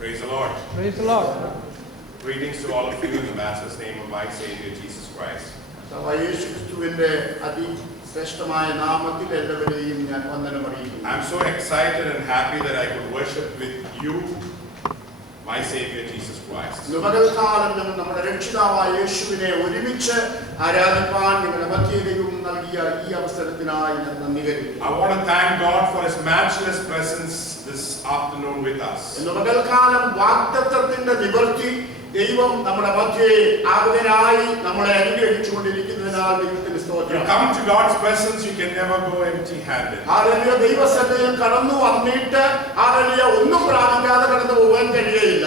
Praise the Lord. Praise the Lord. Greetings to all of you in the Master's name of my Savior Jesus Christ. I'm so excited and happy that I could worship with you, my Savior Jesus Christ. I want to thank God for His matchless presence this afternoon with us. You come to God's presence, you can never go empty-handed.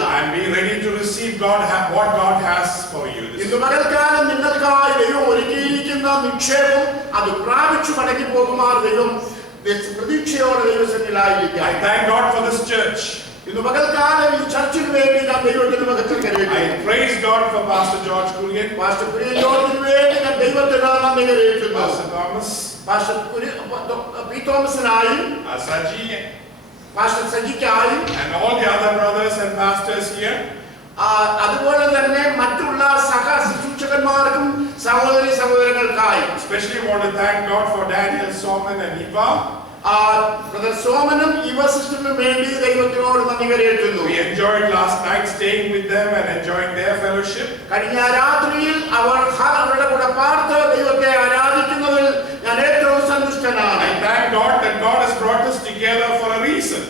And be ready to receive what God has for you. I thank God for this church. I praise God for Pastor George Kurian, Pastor Thomas, Pastor Saji, and all the other brothers and pastors here. Especially want to thank God for Daniel, Soman, and Eva. Brother Somanum, Eva sister, we enjoyed last night staying with them and enjoying their fellowship. I thank God that God has brought us together for a reason.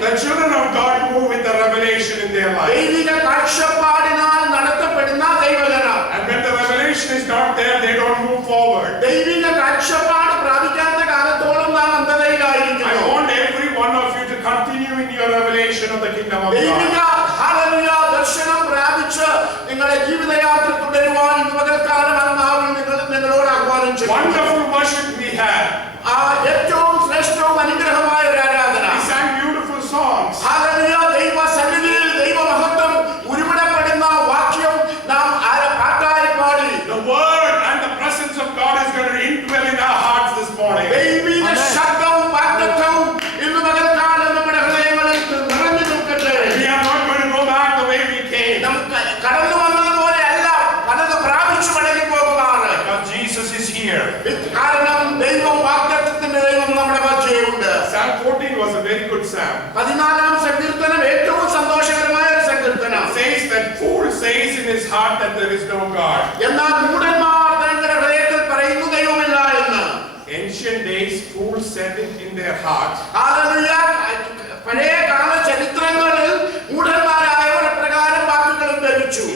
The children of God move with the revelation in their life. And when the revelation is not there, they don't move forward. I want every one of you to continue in your revelation of the kingdom of God. Wonderful worship we had. We sang beautiful songs. The word and the presence of God is going to indwell in our hearts this morning. We are not going to go back the way we came. Because Jesus is here. Psalm 14 was a very good psalm. It says that fool says in his heart that there is no God. Ancient days, fools said it in their heart.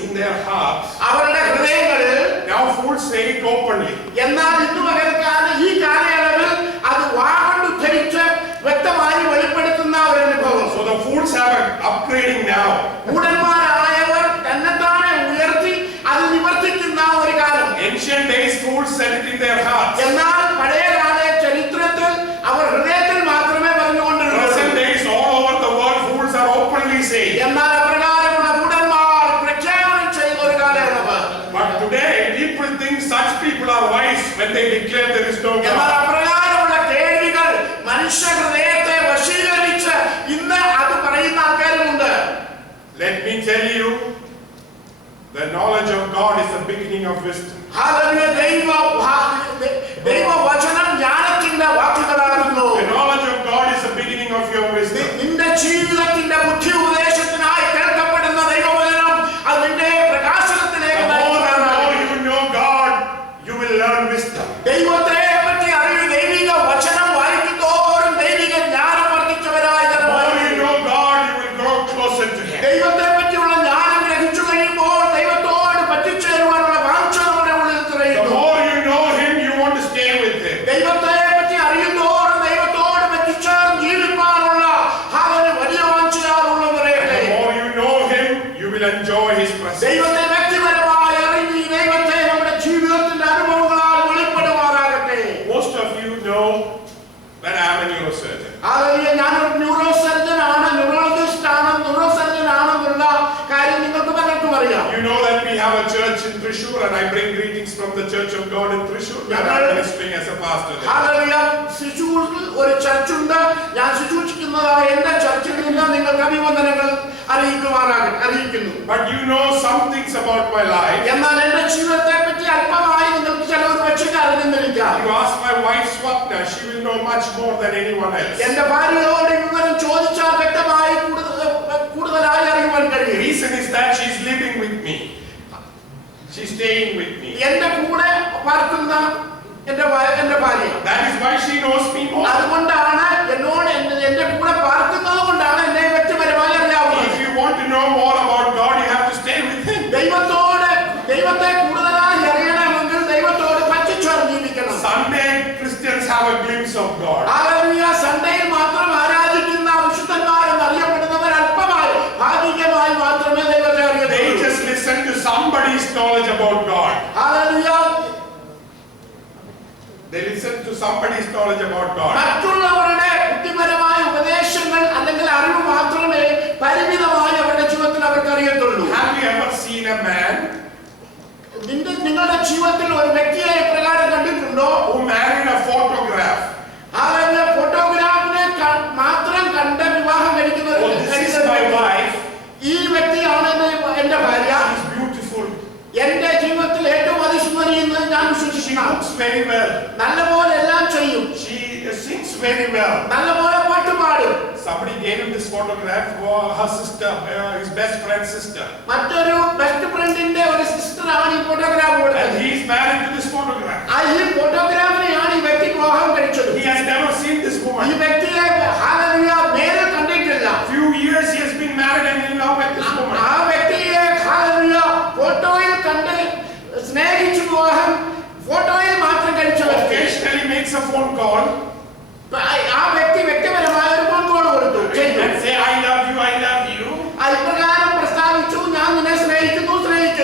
In their hearts. Now fools say it openly. So the fools have an upgrading now. Ancient days, fools said it in their hearts. Present days, all over the world, fools are openly saying. But today, people think such people are wise when they declare there is no God. Let me tell you, the knowledge of God is the beginning of wisdom. The knowledge of God is the beginning of your wisdom. The more you know God, you will learn wisdom. The more you know God, you will grow closer to Him. The more you know Him, you want to stay with Him. The more you know Him, you will enjoy His presence. Thrissur and I bring greetings from the Church of God in Thrissur. And I'm ministering as a pastor there. Hallelujah. Thrissur ഒരു church ഉണ്ട്. ഞാൻ ശുശ്രൂഷിക്കുന്നതായ എന്റെ ചർച്ചിൽ നിന്ന് നിങ്ങൾക്ക് അഭിവന്ദനങ്ങൾ അറിയിക്കുന്നു. But you know some things about my life. എന്നാൽ എന്റെ ജീവിതത്തെ പറ്റി അല്പമായി നിങ്ങൾക്ക് ചിലവർ വെച്ചിട്ട് അറിഞ്ഞിരിക്കാം. You ask my wife Swapna, she will know much more than anyone else. എന്റെ ഭാര്യയോട് വിവരം ചോദിച്ചാൽ വ്യക്തമായി കൂടുതലായി അറിയുവാൻ കഴിയും. The reason is that she is living with me. She is staying with me. എന്റെ കൂടെ പാർക്കുന്ന എന്റെ ഭാര്യ. That is why she knows me more. അതുകൊണ്ടാണ് എന്നോട് എന്റെ കൂടെ പാർക്കുന്നത് കൊണ്ടാണ് എന്നെ വ്യക്തിപരമായി അറിയാവുന്നത്. If you want to know more about God, you have to stay with Him. ദൈവത്തെ കൂടുതലായി അറിയണമെങ്കിൽ ദൈവത്തോട് പറ്റിച്ചേർന്ന് ജീവിക്കണം. Sunday Christians have a glimpse of God. Hallelujah. സൺഡേയിൽ മാത്രം ആരാധിക്കുന്ന വിശുദ്ധന്മാരെന്ന് അറിയപ്പെടുന്നവർ അല്പമായി ഭാഗികമായി മാത്രമേ ദൈവത്തെ അറിയൂ. They just listen to somebody's knowledge about God. Hallelujah. They listen to somebody's knowledge about God. മറ്റുള്ളവരുടെ ബുദ്ധിപരമായ ഉപദേശങ്ങൾ അല്ലെങ്കിൽ അറിവ് മാത്രമേ പരിമിതമായി അവരുടെ ജീവിതത്തിൽ അവർക്ക് അറിയത്തുള്ളൂ. Have you ever seen a man നിങ്ങളുടെ ജീവിതത്തിൽ ഒരു വ്യക്തിയെ എപ്രകാരം കണ്ടിട്ടുണ്ടോ? who married a photograph? അവരുടെ ഫോട്ടോഗ്രാഫിനെ മാത്രം കണ്ട് വിവാഹം കഴിക്കുന്ന Oh, this is my wife. ഈ വ്യക്തിയാണ് എന്റെ ഭാര്യ. She is beautiful. എന്റെ ജീവിതത്തിൽ ഏറ്റവും അതിസുന്ദരിയെന്ന് ഞാൻ She വിശ്വസിക്കുന്നു. looks very well. നല്ലപോലെ എല്ലാം ചെയ്യും. She sings very well. നല്ലപോലെ പാട്ട് പാടും. Somebody gave him this photograph for her sister, his best friend's sister. മറ്റൊരു ബെസ്റ്റ് ഫ്രണ്ടിന്റെ ഒരു സിസ്റ്റർ ആണ് ഈ ഫോട്ടോഗ്രാഫ് And കൊടുത്തത്. he is married to this photograph. ഈ ഫോട്ടോഗ്രാഫിനെയാണ് ഈ വ്യക്തി വിവാഹം കഴിച്ചത്. He has never seen this ഈ woman. വ്യക്തിയെ ഹല്ലേലൂയ നേരിൽ കണ്ടിട്ടില്ല. Few years he has been married and in love with this woman. ആ വ്യക്തിയെ ഹല്ലേലൂയ ഫോട്ടോയിൽ കണ്ട് സ്നേഹിച്ചു വിവാഹം ഫോട്ടോയിൽ മാത്രം കഴിച്ച വ്യക്തി. Occasionally makes a phone call. ആ വ്യക്തി വ്യക്തിപരമായ ഒരു ഫോൺ കോൾ കൊടുത്തു. And say, I love you, I love you. ഇപ്രകാരം പ്രസ്താവിച്ചു, ഞാൻ നിന്നെ സ്നേഹിക്കുന്നു.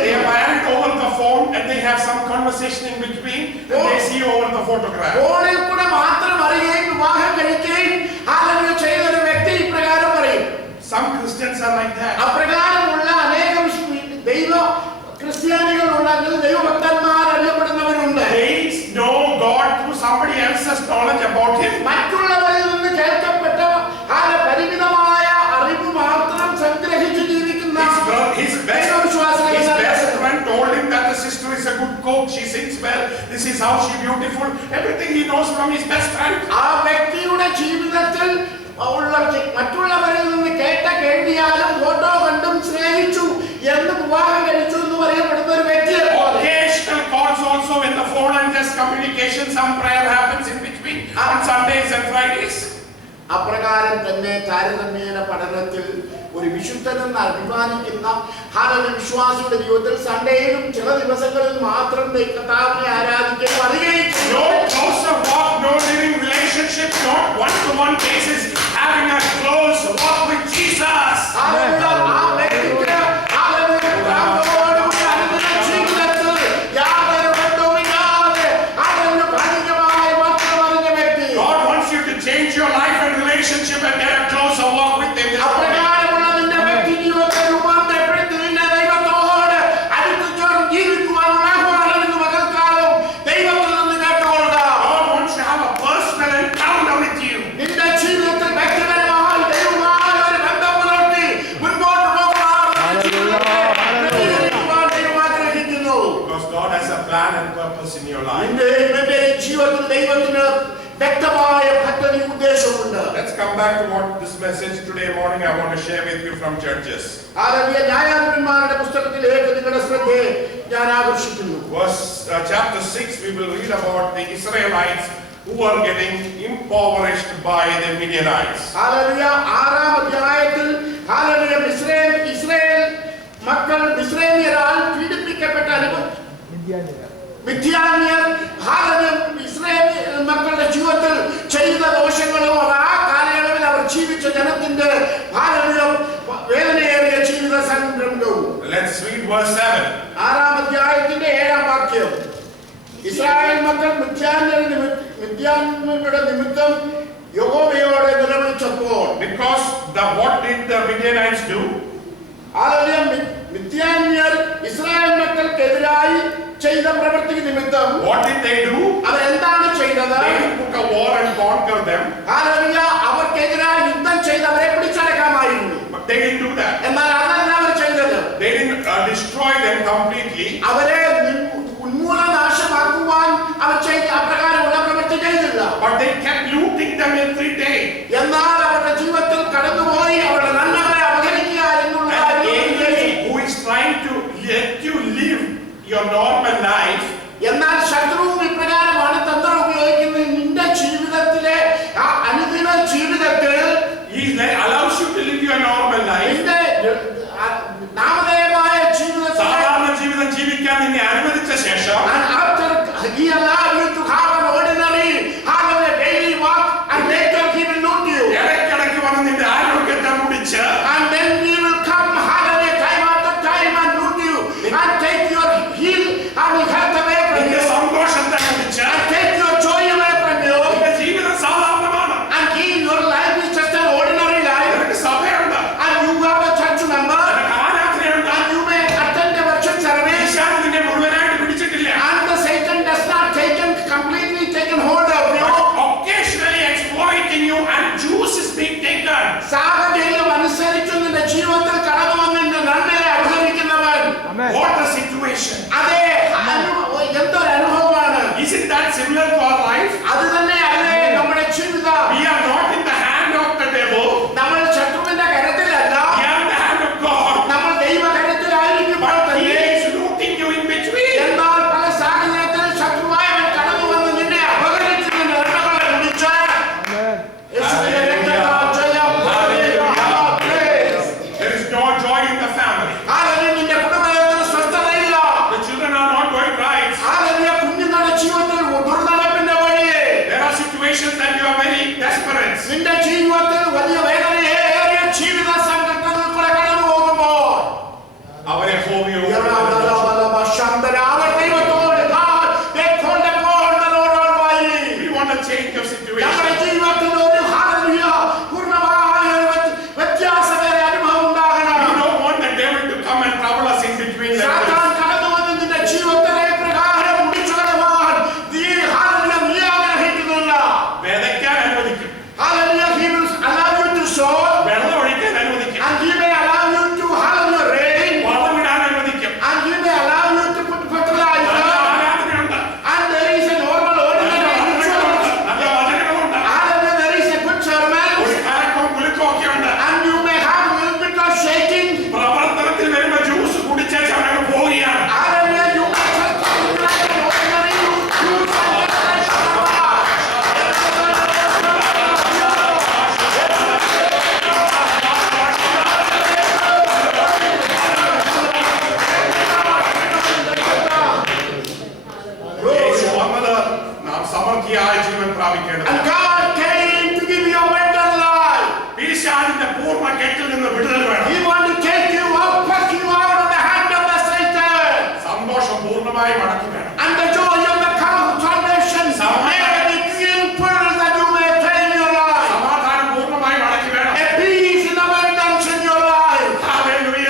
They are married over the phone and they have some conversation in between and they see over the photograph. ഫോണിൽ കൂടെ മാത്രം അറിയുകയും വിവാഹം കഴിക്കുകയും ഹല്ലേലൂയ ചെയ്ത ഒരു വ്യക്തി ഇപ്രകാരം പറയും. Some Christians are like that. അപ്രകാരമുള്ള അനേകം ദൈവ ക്രിസ്ത്യാനികൾ ഉണ്ടെങ്കിൽ ദൈവഭക്തന്മാർ അറിയപ്പെടുന്നവരുണ്ട്. They know God through somebody else's knowledge about Him. മറ്റുള്ളവരിൽ നിന്ന് കേൾക്കപ്പെട്ട പരിമിതമായ അറിവ് മാത്രം സംഗ്രഹിച്ച് ജീവിക്കുന്ന His best friend told him that the sister is a good cook, she sings well, this is how she beautiful. Everything he knows from his best friend. ആ വ്യക്തിയുടെ ജീവിതത്തിൽ ഉള്ള മറ്റുള്ളവരിൽ നിന്ന് കേട്ട കേൾവിയാലും ഫോട്ടോ കണ്ടും സ്നേഹിച്ചു എന്ന് വിവാഹം കഴിച്ചു എന്ന് പറയപ്പെടുന്ന ഒരു വ്യക്തിയെ occasional calls also in the phone and just communication, some prayer happens in between on Sundays and Fridays. അപ്രകാരം തന്നെ താരതമ്യേന പഠനത്തിൽ ഒരു വിശുദ്ധനെന്ന് അഭിമാനിക്കുന്ന വിശ്വാസിയുടെ ജീവിതത്തിൽ സൺഡേയിലും ചില ദിവസങ്ങളിൽ മാത്രം കർത്താവിനെ ആരാധിക്കാൻ പറയുകയും no closer walk, no living relationship, not one-to-one basis, having a close walk with Jesus. God wants you to change your life and relationship and get a closer walk with Him. God wants to have a personal encounter with you. Because God has a plan and purpose in your life. Let's come back to what this message today morning I want to share with you from Judges. Verse chapter 6 we will read about the Israelites who are getting impoverished by the Midianites. മക്കളുടെ ജീവിതത്തിൽ ചെയ്ത ദോഷങ്ങളും ആ കാലയളവിൽ അവർ ജീവിച്ച ജനത്തിന്റെ വേദനയേറിയ ജീവിത സംരംഭവും. Let's read verse 7. 6-ാം അധ്യായത്തിന്റെ 7-ാം വാക്യം. ഇസ്രായേൽ മക്കൾ മിദ്യാന്യരുടെ നിമിത്തം യഹോവയോട് നിലവിളിച്ചപ്പോൾ Because what did the Midianites do? മിദ്യാന്യർ ഇസ്രായേൽ മക്കൾക്കെതിരായി ചെയ്ത പ്രവൃത്തി നിമിത്തം what did they do? അവരെന്താണ് ചെയ്തത്? They took a war and conquered them. Hallelujah. അവർക്കെതിരായി യുദ്ധം ചെയ്ത് അവരെ പിടിച്ചടക്കാമായിരുന്നു. But they didn't do that. എന്നാൽ അതല്ല അവർ ചെയ്തത്. They didn't destroy them completely. അവരെ ഉന്മൂലനാശമാക്കുവാൻ അവർ ചെയ്ത അപ്രകാരമുള്ള പ്രവൃത്തി ചെയ്തില്ല. But they kept looting them every day. എന്നാൽ അവരുടെ ജീവിതത്തിൽ കടന്നുപോയി അവരുടെ നന്മകളെ അപഹരിക്കുക എന്നുള്ള who is trying to let you live your normal life, എന്നാൽ ശത്രുവും ഇപ്രകാരമാണ് തന്ത്രം ഉപയോഗിക്കുന്നത്. നിന്റെ ജീവിതത്തിലെ ആ അനുദിന ജീവിതത്തിൽ he allows you to live your normal life. നിന്റെ നാമധേയമായ ജീവിതത്തിൽ സാധാരണ ജീവിതം ജീവിക്കാൻ നിന്നെ അനുവദിച്ച ശേഷം and after he allowed you to have an ordinary daily walk and later he will loot you ഇടയ്ക്കിടയ്ക്ക് വന്ന് നിന്റെ ആരോഗ്യത്തെ മുടിച്ച് and then he will come time after time and loot you and take your heal and health away from നിന്റെ you സന്തോഷത്തെ മുടിച്ച് and take your joy away from you നിന്റെ ജീവിതം സാധാരണമാണ്. and your life is just an ordinary life നിനക്ക് സഭയുണ്ട്, and you have a church member നിനക്ക് ആരാധനയുണ്ട്, and you may attend a worship service Ishaan നിന്നെ മുഴുവനായിട്ട് പിടിച്ചിട്ടില്ല. and the Satan does not completely taken hold of you. Occasionally exploiting you and juice is being taken. സാഹചര്യം അനുസരിച്ച് നിന്റെ ജീവിതത്തിൽ കടന്നു വന്ന് നിന്റെ നന്മയെ അപഹരിക്കുന്നവൻ. What a situation. അതെ, എന്തൊരു അനുഭവമാണ്. Isn't that similar to our life? അത് തന്നെയല്ലേ നമ്മുടെ ജീവിതം. We are not in the hand of the devil. നമ്മൾ ശത്രുവിന്റെ കരത്തിലല്ല, We are in the hand of God. നമ്മൾ ദൈവകരത്തിലായിരിക്കുമ്പോൾ But he തന്നെ is looting you in between. എന്നാൽ പല സാഹചര്യത്തിൽ ശത്രുവായവൻ കടന്നു വന്ന് നിന്നെ അപഹരിച്ച് നിന്റെ നന്മകളെ മുടിച്ച് യേശുവിന്റെ രക്തത്താൽ ജയം. There is no joy in the family. Hallelujah. നിന്റെ കുടുംബത്തിൽ സ്വസ്ഥതയില്ല. The children are not going right. Hallelujah. കുഞ്ഞുങ്ങളുടെ ജീവിതത്തിൽ ദുർനടപ്പിന്റെ വഴിയെ There are situations that you are very desperate. നിന്റെ ജീവിതത്തിൽ വലിയ വേദനയേറിയ ജീവിത സംഘട്ടനത്തിൽ കൂടെ കടന്നു പോകുമ്പോൾ അവരെ ഹോമിയോ അവർ ദൈവത്തോട് they called upon the Lord Almighty. we want to change your situation. നമ്മുടെ ജീവിതത്തിൽ ഒരു ഹല്ലേലൂയ പൂർണ്ണമായ വ്യത്യാസമേറിയ അനുഭവം ഉണ്ടാകണം. We don't want the devil to come and trouble us in between them. സാത്താൻ കടന്നു വന്ന് നിന്റെ ജീവിതത്തിലെ പ്രകാരം മുടിച്ചു കളവാൻ നീ ഹല്ലേലൂയ നീ ആഗ്രഹിക്കുന്നില്ല. വിതയ്ക്കാൻ അനുവദിക്കും, Hallelujah, he will allow you to sow വെള്ളം ഒഴിക്കാൻ അനുവദിക്കും, and he may allow you to hallelujah rain വളമിടാൻ അനുവദിക്കും. and he may allow you to put fertilizer നല്ല ആരാധനയുണ്ട്, and there is a normal ordinary ritual. നല്ല വചനങ്ങളുണ്ട്, Hallelujah, there is a good sermon ഒരു കലക്കവും കുലുക്കവും ഒക്കെ ഉണ്ട്. and you may have a little bit of shaking. പ്രവർത്തനത്തിൽ വരുമ്പോ juice കുടിച്ചേച്ച് അവരങ്ങ് പോവുകയാണ്. Hallelujah, you may just like an ordinary juice and get fresh power. യേശു വന്നത് നാം സമൃദ്ധിയായ ജീവൻ പ്രാപിക്കേണ്ടത്. And God came to give you abundant life. പിശാചിന്റെ പൂർണ്ണ കെട്ടിൽ നിന്ന് വിടുതൽ വേണം. He want to take you out, pluck you out of the hand of the Satan. സന്തോഷം പൂർണ്ണമായി മടക്കി വേണം. And the joy of the salvation may be full that you may attain your life. സമാധാനം പൂർണ്ണമായി മടക്കി വേണം. A peace in abundance in your life. Hallelujah.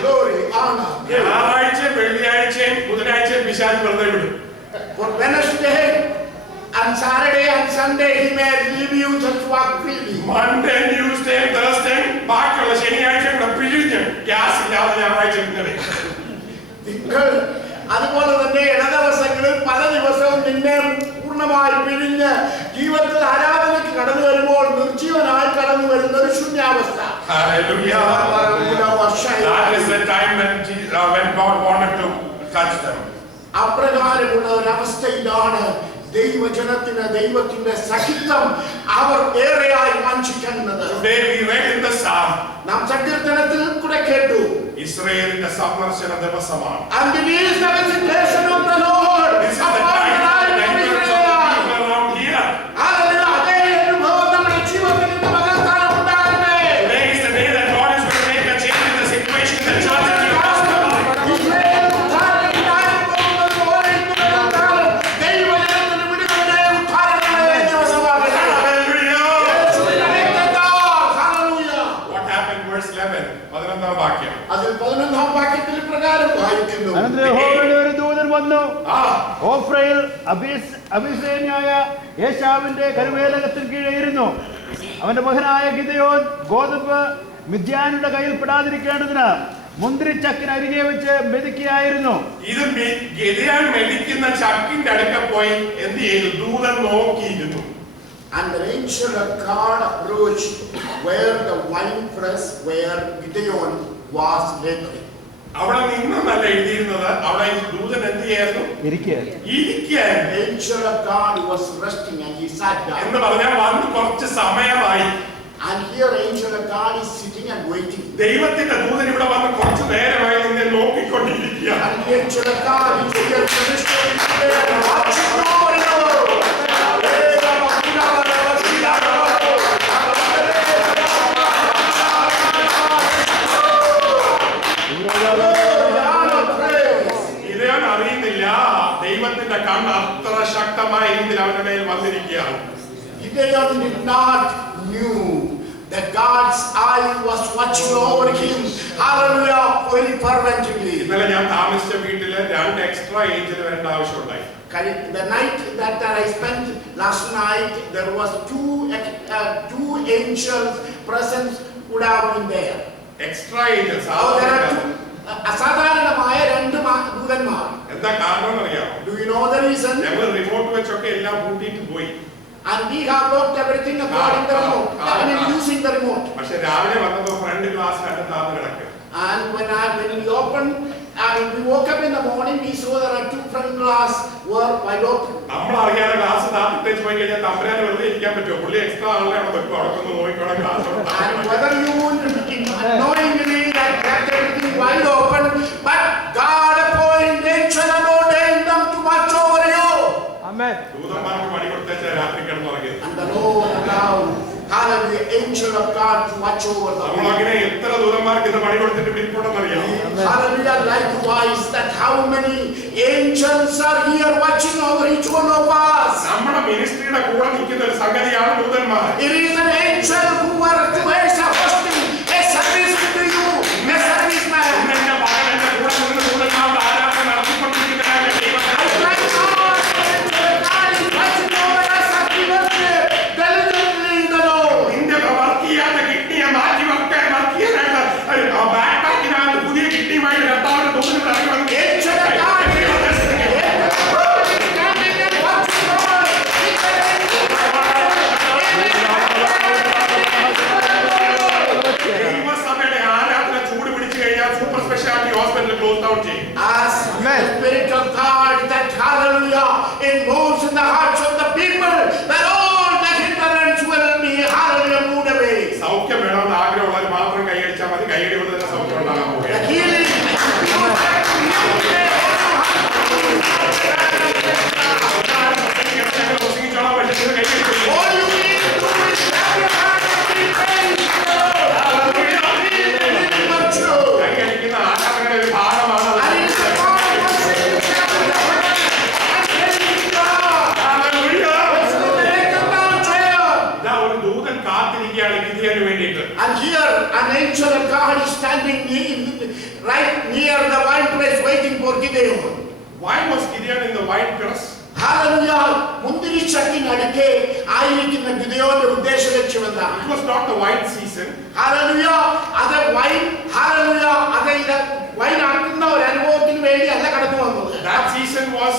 Glory, honor. ഞായറാഴ്ചയും വെള്ളിയാഴ്ചയും ബുധനാഴ്ചയും പിശാച് വെറുതെ വിടും. For Wednesday and Saturday and Sunday he may leave you just walk freely. Monday Tuesday Thursday ബാക്കിയുള്ള ശനിയാഴ്ച കൂടെ പിഴിഞ്ഞ് ഗ്യാസ് ഇല്ലാതെ ഞായറാഴ്ച ഇന്നലെ നിങ്ങൾ അതുപോലെ തന്നെ ഇടദിവസങ്ങളിൽ പല ദിവസവും നിന്നെ പൂർണ്ണമായി പിഴിഞ്ഞ് ജീവിതത്തിൽ ആരാധനയ്ക്ക് കടന്നു വരുമ്പോൾ നിർജീവനായി കടന്നു വരുന്ന ഒരു ശൂന്യാവസ്ഥ. Hallelujah. That is the time when God wanted to touch them. അപ്രകാരമുള്ള ഒരവസ്ഥയിലാണ് ദൈവജനത്തിന് ദൈവത്തിന്റെ സഹിതം അവർ ഏറെയായി വാഞ്ചിക്കുന്നത്. Today we read in the Psalm. നാം സങ്കീർത്തനത്തിൽ കൂടെ കേട്ടു. ഇസ്രായേലിന്റെ സന്ദർശന ദിവസമാണ്. And it is the visitation of the Lord. This is the time when the entrance of the people around here. Hallelujah. അതേ അനുഭവം നമ്മുടെ ജീവിതത്തിൽ ഇന്ന് മകത്താനം ഉണ്ടാകട്ടെ. Today is the day that God is going to make a change in the situation in the church and in your hospital. Israel ഉദ്ധാരണം ഉണ്ടാകാൻ പോകുന്നത് പോലെ ഇന്നത്തെ കാലം ദൈവജനത്തിന് വിടുതലയുടെ ഉദ്ധാരണങ്ങളുടെ ദിവസമാകട്ടെ. Hallelujah. ഇപ്രകാരം വായിക്കുന്നു. അനന്തരം യഹോവയുടെ ഒരു ദൂതൻ വന്നു ആ, ഓഫ്രയിൽ അഭിഷേകനായ യേശാവിന്റെ കരുവേലകത്തിന് കീഴെ ഇരുന്നു. അവന്റെ മകനായ ഗിദെയോൻ ഗോതമ്പ് മിദ്യാനുടെ കയ്യിൽ പെടാതിരിക്കേണ്ടതിന് മുന്തിരിച്ചക്കിന് അരികെ വെച്ച് മെതിക്കുകയായിരുന്നു. ഇത് ഗിദെയോൻ മെതിക്കുന്ന ചക്കിന്റെ അടുക്ക പോയി എന്ത് ചെയ്തു? ദൂതൻ നോക്കിയിരുന്നു. And the angel of God approached where the winepress where Gideon was laboring. അവിടെ നിന്നല്ല എഴുതിയിരുന്നത്, അവിടെ ഈ ദൂതൻ എന്ത് ചെയ്യായിരുന്നു? ഇരിക്കുകയായിരുന്നു. ഇരിക്കുകയായിരുന്നു. The angel of God was resting and he sat down. എന്ന് പറഞ്ഞാൽ വന്ന് കുറച്ച് സമയമായി. And here angel of God is sitting and waiting. ദൈവത്തിന്റെ ദൂതൻ ഇവിടെ വന്ന് കുറച്ച് നേരമായി നിന്നെ നോക്കിക്കൊണ്ടിരിക്കുകയാണ്. And the angel of God is here ministering there and watching over you. Gideon അറിയുന്നില്ല ദൈവത്തിന്റെ കണ്ണ് അത്ര ശക്തമായ രീതിയിൽ അവന്റെ മേൽ വന്നിരിക്കുകയാണ്. Gideon did not knew that God's eye was watching over him. Hallelujah, very fervently. ഇന്നലെ ഞാൻ താമസിച്ച വീട്ടില് 2 എക്സ്ട്രാ ഏഞ്ചൽ വരേണ്ട ആവശ്യമുണ്ടായി. The night that I spent last night, there was two angels present would have been there. Extra Angel There are two അസാധാരണമായ രണ്ട് ദൂതന്മാർ. എന്താ കാരണം എന്നറിയാമോ? Do you know the reason? ഞങ്ങൾ റിമോട്ട് വെച്ചൊക്കെ എല്ലാം കൂട്ടിയിട്ട് പോയി. And we have looked everything according to the remote. I mean using the remote. പക്ഷെ രാവിലെ വന്നപ്പോ ഫ്രണ്ട് ഗ്ലാസ് കണ്ട് താന്ന് കിടക്കുക. And when we opened, we woke up in the morning, we saw there are two front glass were wide open. നമ്മൾ അറിയാതെ glass താത്തിട്ടേച്ച് പോയി കഴിഞ്ഞാൽ തമ്പുരാന് വെറുതെ ഇരിക്കാൻ പറ്റുമോ? പുള്ളി എക്സ്ട്രാ ആളെ അവിടെ അടക്കുന്നു നോക്കിക്കോളാം glass. And whether you knowingly that everything wide open, but God appointed angel and ordained them to watch over you. ആമേൻ. ദൂതന്മാർക്ക് പണി കൊടുത്തേച്ച രാത്രി കിടന്നുറങ്ങിയത്. And the Lord allowed, hallelujah, angel of God to watch over them. നമ്മളങ്ങനെ എത്ര ദൂതന്മാർക്ക് ഇത് പണി കൊടുത്തിട്ട് പിരിപ്പോട്ടെന്നറിയാം. Hallelujah, likewise, that how many angels are here watching over each one of us. നമ്മുടെ മിനിസ്ട്രിയുടെ കൂടെ നിൽക്കുന്ന ഒരു സംഗതിയാണ് ദൂതന്മാർ. It is an angel who are hosting a service to you, a serviceman. എന്റെ മകൻ എന്റെ കൂടെ നിന്ന് ദൂതന്മാരുടെ ആരാധന നടത്തിക്കൊണ്ടിരിക്കുന്നതാണ് ദൈവം. I thank God that God is watching over us as we work diligently in the Lord. നിന്റെ വർക്ക് ചെയ്യാത്ത കിഡ്നിയെ മാറ്റി വർക്ക് ചെയ്യാനായിട്ട് ബാക്ക് പാക്കിനാണ് പുതിയ കിഡ്നിയുമായിട്ട് കർത്താവിന്റെ ദൂതൻ ഇറങ്ങി വന്നു. Angel of God is standing and watching over us. ദൈവസഭയുടെ ആരാധന ചൂട് പിടിച്ചു കഴിഞ്ഞാൽ super speciality hospital close down ചെയ്യും. As the Spirit of God, that hallelujah, it moves in the hearts of the people, that all the hindrance will be, hallelujah, moved away. സൗഖ്യം വേണമെന്ന് ആഗ്രഹമുള്ളവർ മാത്രം കൈയടിച്ചാൽ മതി. കൈയടി കൊണ്ട് തന്നെ സൗഖ്യം ഉണ്ടാകാൻ The പോവുകയാണ്. healing, പ്രസംഗിച്ചോളാം, പക്ഷേ ഇത് കൈയടിച്ചില്ല. all you need to do is have your heart and be praised. കൈയടിക്കുന്ന ആരാധനയുടെ ഒരു ഭാഗമാണ് അത്. And it's the God who wants to have your heart and praise God. Hallelujah. It's the miracle down prayer. ഇതാ ഒരു ദൂതൻ കാത്തിരിക്കുകയാണ് ഗിദെയോന് വേണ്ടിയിട്ട്. And here an angel of God is standing right near the winepress waiting for Gideon. Why was Gideon in the white dress? Hallelujah. മുന്തിരി ചക്കിനടുക്കെ ആയിരിക്കുന്ന ഗിദെയോന്റെ ഉദ്ദേശ ലക്ഷ്യം എന്താണ്? It was not the wine season. Hallelujah. അത് വൈൻ, hallelujah, അത് ഇത് wine ആക്കുന്ന ഒരു അനുഭവത്തിന് വേണ്ടി അല്ല കടന്നു വന്നത്. That season was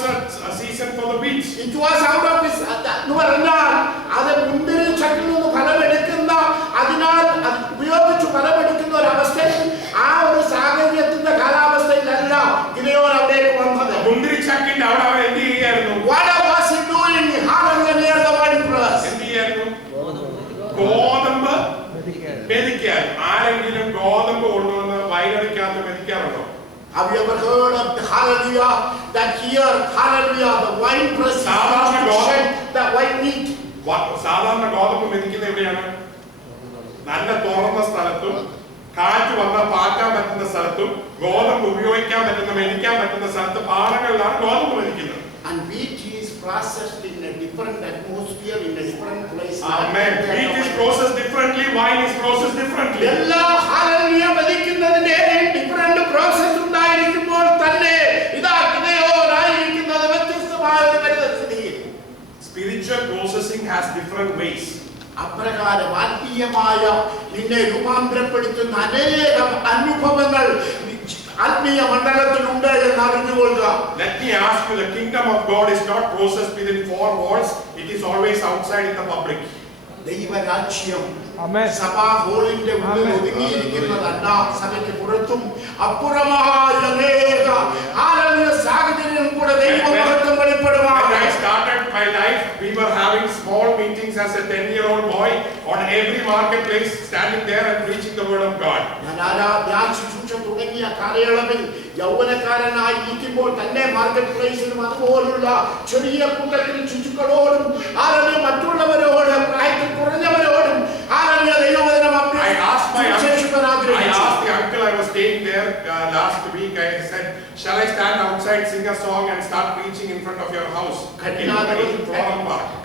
a season for the beach. It was out of this എന്ന് പറഞ്ഞാൽ അത് മുന്തിരി ചക്കിൽ നിന്ന് ഫലമെടുക്കുന്ന, അതിനാൽ ഉപയോഗിച്ച് ഫലമെടുക്കുന്ന ഒരു അവസ്ഥയിൽ, ആ ഒരു സാഹചര്യത്തിന്റെ കാലാവസ്ഥയിലല്ല ഗിദെയോൻ അവിടേക്ക് വന്നത്. മുന്തിരിച്ചക്കിന്റെ അവിടെ അവൻ എന്ത് ചെയ്യുകയായിരുന്നു? What was he doing? Hallelujah, near the winepress. എന്ത് ചെയ്യായിരുന്നു? ഗോതമ്പ് മെതിക്കാൻ. ആരെങ്കിലും ഗോതമ്പ് കൊണ്ടുവന്ന് വയലടിക്കകത്ത് മെതിക്കാറുണ്ടോ? Have you ever heard of the hallelujah that here, hallelujah, the winepress is used to shed the white meat? സാധാരണ ഗോതമ്പ് മെതിക്കുന്ന എവിടെയാണ്? നല്ല തുറന്ന സ്ഥലത്തും കാറ്റ് വന്നാൽ പാറ്റാൻ പറ്റുന്ന സ്ഥലത്തും ഗോതമ്പ് ഉപയോഗിക്കാൻ പറ്റുന്ന മെതിക്കാൻ പറ്റുന്ന സ്ഥലത്ത് പാടങ്ങളിലാണ് ഗോതമ്പ് മെതിക്കുന്നത്. And wheat is processed in a different atmosphere, in a different place. Amen. Wheat is processed differently, wine is processed differently. എല്ലാ hallelujah മെതിക്കുന്നതിന്റെ different process ഉണ്ടായിരിക്കും. different ways. അപ്രകാരം ആത്മീയമായ നിന്നെ രൂപാന്തരപ്പെടുത്തുന്ന അനേകം അനുഭവങ്ങൾ ആത്മീയ മണ്ഡലത്തിലുണ്ട് എന്ന് അറിഞ്ഞുകൊള്ളുക. Let me ask you, the kingdom of God is not processed within four walls, it is always outside in the public. ദൈവരാജ്യം Amen. സഭാ ഹോളിന്റെ ഉള്ളിൽ ഒതുങ്ങിയിരിക്കുന്നതല്ല, സഭയ്ക്ക് പുറത്തും അപ്പുറമായ അനേക ആത്മീയ സാഹചര്യം കൂടെ ദൈവമഹത്വം വെളിപ്പെടുവാൻ. When I started my life, we were having small meetings as a 10-year-old boy on every marketplace, standing there and preaching the word of God. ഞാൻ ശുശ്രൂഷ തുടങ്ങിയ കാലയളവിൽ യൗവനക്കാരനായി ഇരിക്കുമ്പോൾ തന്നെ മാർക്കറ്റ് പ്ലേസിലും അതുപോലുള്ള ചെറിയ കൂട്ടത്തിൽ ശിശുക്കളോടും മറ്റുള്ളവരോട് പ്രായത്തിൽ കുറഞ്ഞവരോടും I asked the uncle I was staying there last week. I said, shall I stand outside, sing a song and start preaching in front of your house?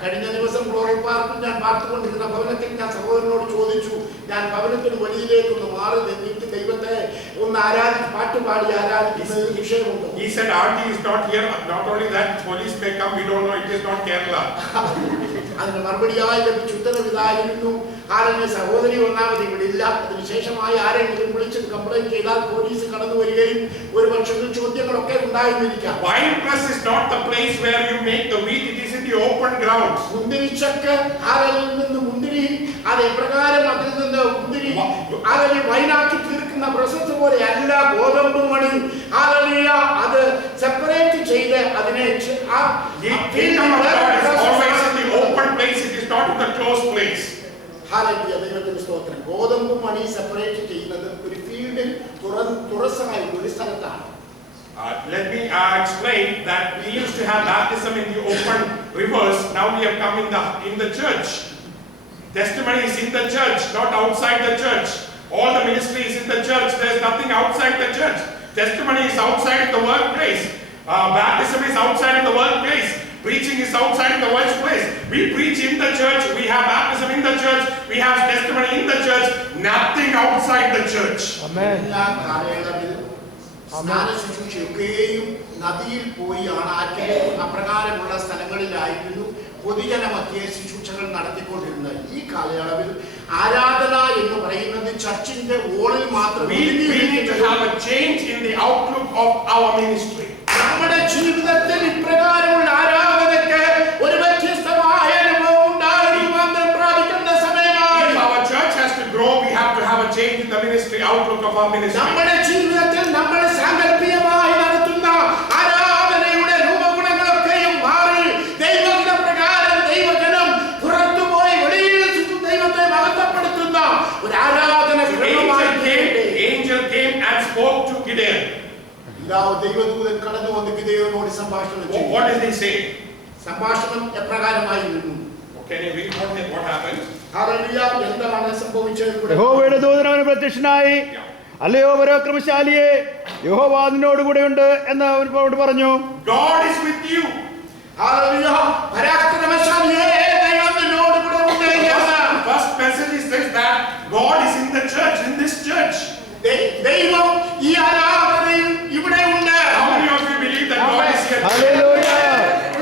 കഴിഞ്ഞ ദിവസം ഫ്ലോറൽ പാർക്കിൽ ഞാൻ പാർത്തുകൊണ്ടിരുന്ന ഭവനത്തിൽ ഞാൻ സഹോദരനോട് ചോദിച്ചു, ഞാൻ ഭവനത്തിന് വെളിയിലേക്കൊന്ന് മാറി നിന്നിട്ട് ദൈവത്തെ ഒന്ന് പാട്ടുപാടി ആരാധിക്കുന്നതിൽ വിഷയമുണ്ടോ? He said, auntie is not here. Not only that, police may come. We don't know. It is not Kerala. അതിന് മറുപടിയായി ലഭിച്ച ഉത്തരവിതായിരുന്നു, ആരെങ്കിലും സഹോദരി ഒന്നാമത് ഇവിടെ ഇല്ല. അതിനുശേഷമായി ആരെങ്കിലും വിളിച്ചത് കംപ്ലൈന്റ് ചെയ്താൽ പോലീസ് കടന്നു വരികയും ഒരു പക്ഷേ ചോദ്യങ്ങളൊക്കെ ഉണ്ടായിരുന്നിരിക്കാം. Wine press is not the place where you make the wheat. It is in the open ground. മുന്തിരിച്ചക്ക് ആരിൽ നിന്ന് മുന്തിരി അത് എപ്രകാരം അതിൽ നിന്ന് മുന്തിരി ആരിൽ വൈനാക്കി തീർക്കുന്ന പ്രോസസ് പോലെ അല്ല ഗോതമ്പ് മണി ആരലിയ അത് സെപ്പറേറ്റ് ചെയ്ത് അതിനെ open place, it is not in the closed place. Hallelujah, ദൈവത്തിന്റെ സ്തോത്രം. ഗോതമ്പ് മണി സെപ്പറേറ്റ് ചെയ്യുന്നത് ഒരു ഫീൽഡിൽ തുറസായ ഒരു സ്ഥലത്താണ്. Let me explain that we used to have baptism in the open rivers. Now we have come in the church. Testimony is in the church, not outside the church. All the ministry is in the church. There is nothing outside the church. Testimony is outside in the workplace. Baptism is outside in the workplace. Preaching is outside in the workplace. We preach in the church. We have baptism in the church. We have testimony in the church. Nothing outside the church. Amen. സ്നാനശുശ്രൂഷയൊക്കെയും നദിയിൽ പോയി അപ്രകാരമുള്ള സ്ഥലങ്ങളിലായിരുന്നു പൊതുജനമധ്യേ ശുശ്രൂഷകൾ നടത്തിക്കൊണ്ടിരുന്നത്. ഈ കാലയളവിൽ ആരാധന എന്ന് പറയുന്നത് ചർച്ചിന്റെ വോളിൽ മാത്രം. We need to have a change in the outlook of our ministry. നമ്മുടെ ജീവിതത്തിൽ ഇപ്രകാരമുള്ള ആരാധനയ്ക്ക് ഒരു വ്യത്യസ്തമായ അനുഭവം ഉണ്ടാകുവാൻ പ്രാപിക്കുന്ന സമയമാണ്. If our church has to grow, we have to have a change in the ministry outlook of our ministry. നമ്മുടെ ജീവിതത്തിൽ നമ്മൾ സാങ്കല്പികമായി നടത്തുന്ന ആരാധനയുടെ രൂപഗുണങ്ങളൊക്കെയും മാറി ദൈവഹിത പ്രകാരം ദൈവജനം പുറത്തുപോയി വെളിയിൽ ദൈവത്തെ മഹത്വപ്പെടുത്തുന്ന ഒരു ആരാധന Angel came and spoke to Gideon. ദൈവദൂതൻ കടന്നു വന്ന് ഗിദെയോനോട് സംഭാഷണം ചെയ്തു. What did he say? സംഭാഷണം എപ്രകാരമായിരുന്നു? Can you read what happened? Hallelujah. എന്താണ് സംഭവിച്ചത്? യഹോവയുടെ ദൂതൻ അവന് പ്രത്യക്ഷനായി, അല്ലയോ പരാക്രമശാലിയെ, യഹോവ നിന്നോട് കൂടെയുണ്ട് എന്ന് അവനോട് പറഞ്ഞു. God is with you. Hallelujah. പരാക്രമശാലിയെ, ദൈവം നിന്നോട് കൂടെയുണ്ട്. First message is this, that God is in the church, in this church. ദൈവം ഈ ആരാധനയിൽ ഇവിടെ ഉണ്ട്. How many of you believe that God is here? Hallelujah.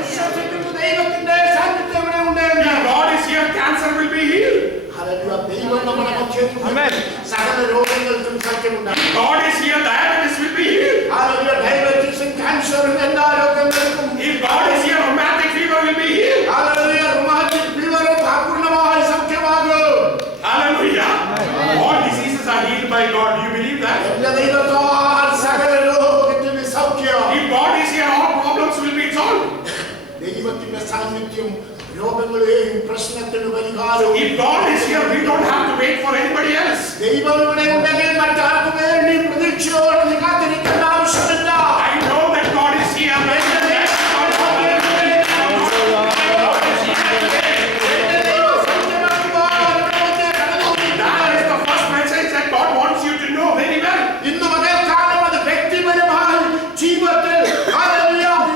വിശ്വസിക്കുന്നു ദൈവത്തിന്റെ സാന്നിധ്യം ഇവിടെ ഉണ്ട്. If God is here, cancer will be healed. Hallelujah. ദൈവം നമ്മുടെ മധ്യത്തിൽ Amen. സകല രോഗങ്ങൾക്കും സൗഖ്യമുണ്ടാകും. God is here, diabetes will be healed. Hallelujah. ഡയബറ്റീസും ക്യാൻസറും എല്ലാ രോഗങ്ങൾക്കും. If God is here, rheumatic fever will be healed. Hallelujah. Rheumatic ഫീവറും പൂർണ്ണമായി സൗഖ്യമാകും. Hallelujah. All diseases are healed by God. Do you believe that? ദൈവത്താൽ സകല രോഗത്തിന് സൗഖ്യം. If God is here, all problems will be solved. ദൈവത്തിന്റെ സാന്നിധ്യം രോഗങ്ങളെയും പ്രശ്നത്തിന് പരിഹാരവും. If God is here, we don't have to wait for anybody else. ദൈവം ഇവിടെ ഉണ്ടെങ്കിൽ മറ്റാർക്കും വേണ്ടി പ്രതീക്ഷയോടെ കാത്തിരിക്കേണ്ട ആവശ്യമില്ല. I know that God is here. That is the first message that God wants you to know very well. ഇന്ന് പകൽക്കാലം അത് വ്യക്തിപരമായി ജീവിതത്തിൽ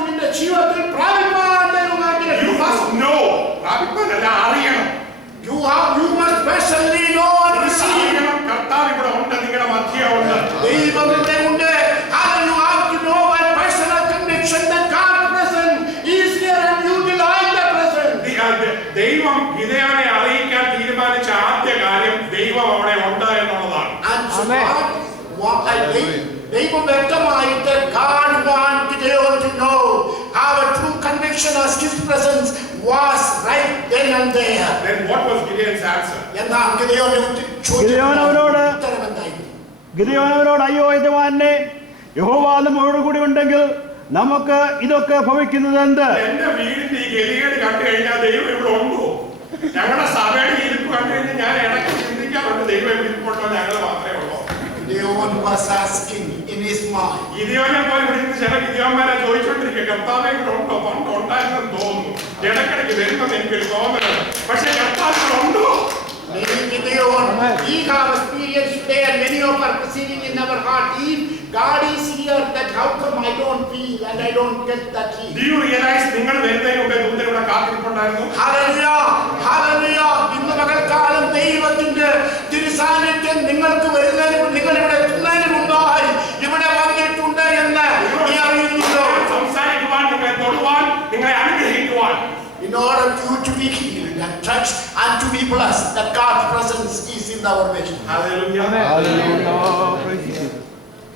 നിന്റെ ജീവിതത്തിൽ പ്രാപിപ്പാൻ ദൈവം ആഗ്രഹിക്കുന്നു. You must know. അറിയണം. You must personally know and receive. കർത്താവ് ഇവിടെ ഉണ്ട്, നിങ്ങളുടെ മധ്യേ ഉണ്ട്. ദൈവം ഇവിടെ ഉണ്ട്. You have to know by personal conviction that God present is here and you delight the present. ദൈവം ഗിദെയോനെ and there. Then what was Gideon's answer? എന്നാൽ ഗിദെയോന്റെ ഗിദെയോൻ അവനോട് ഉത്തരം എന്തായിരുന്നു? ഗിദെയോൻ അവനോട്, അയ്യോ യജമാനെ, യഹോവ നമ്മോടുകൂടി ഉണ്ടെങ്കിൽ നമുക്ക് ഇതൊക്കെ ഭവിക്കുന്നത് എന്ത്? എന്റെ വീടിന്റെ ഈ ഗതികേട് കണ്ടു കഴിഞ്ഞാൽ ദൈവം ഇവിടെ ഉണ്ടോ? ഞങ്ങളുടെ സഭയുടെ ഇരിപ്പ് കണ്ടു കഴിഞ്ഞാൽ ഞാൻ ഇടയ്ക്ക് ചിന്തിക്കാറുണ്ട്, ദൈവം ഇവിടെ ഇരിപ്പുണ്ടോ, ഞങ്ങൾ മാത്രമേ ഉള്ളൂ. Gideon was asking in his mind. ഗിദെയോനെ പോലെ ഇവിടെ നിന്ന് ചില ഗിദെയോന്മാരെ ചോദിച്ചോണ്ടിരിക്കുക, കർത്താവേ ഇവിടെ ഉണ്ടോ? പണ്ട് ഉണ്ടായിരുന്നെന്ന് തോന്നുന്നു, ഇടയ്ക്കിടയ്ക്ക് വരുന്നത് എനിക്കൊരു തോന്നലുണ്ട്, പക്ഷെ കർത്താവ് ഇവിടെ ഉണ്ടോ? Maybe Gideon, we have experienced today, and many of us perceiving in our heart, if God is here, that how come I don't feel and I don't get that heat? Do you realize നിങ്ങൾ വരുന്നതിന് മുമ്പേ ദൂതൻ ഇവിടെ കാത്തിരിപ്പുണ്ടായിരുന്നു? Hallelujah, hallelujah. ഇന്ന് പകൽക്കാലം ദൈവത്തിന്റെ തിരുസാന്നിധ്യം നിങ്ങൾക്ക് വരുന്നതിന്, നിങ്ങൾ ഇവിടെ എത്തുന്നതിന് മുമ്പായി ഇവിടെ വന്നിട്ടുണ്ട് എന്ന് നീ അറിയുന്നുണ്ടോ? സംസാരിക്കുവാൻ, നിങ്ങളെ തൊടുവാൻ, നിങ്ങളെ അനുഗ്രഹിക്കുവാൻ. In order for you to be healed and touched and to be blessed, that God's presence is in our midst. Hallelujah. Hallelujah.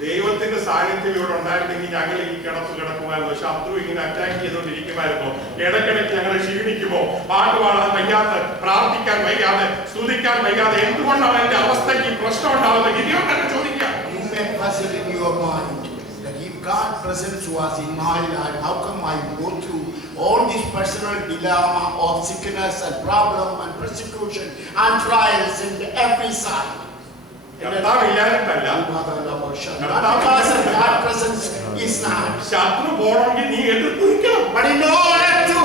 ദൈവത്തിന്റെ സാന്നിധ്യം ഇവിടെ ഉണ്ടായിരുന്നെങ്കിൽ ഞങ്ങൾ ഈ കിടക്കുമായിരുന്നു. ശത്രു ഇങ്ങനെ അറ്റാക്ക് ചെയ്തുകൊണ്ടിരിക്കുമായിരുന്നു. ഇടയ്ക്കിടയ്ക്ക് ഞങ്ങൾ ക്ഷീണിക്കുമോ, പാട്ട് പാടാൻ വയ്യാതെ, പ്രാർത്ഥിക്കാൻ വയ്യാതെ, സ്തുതിക്കാൻ വയ്യാതെ, എന്തുകൊണ്ടാണ് എന്റെ അവസ്ഥയ്ക്ക് ഈ പ്രശ്നം ഉണ്ടാവുന്നത്? ഗിദെയോൻ തന്നെ ചോദിക്കാം. You may puzzle in your mind that if God's presence was in my life, how come I go through all this personal dilemma of sickness and problem and persecution and trials in every side? കർത്താവ് ഇല്ലാഞ്ഞിട്ടല്ല, Not because of God's presence is not. ശത്രു പോകണമെങ്കിൽ നീ എതിർത്ത് നിൽക്കണം. But in order to,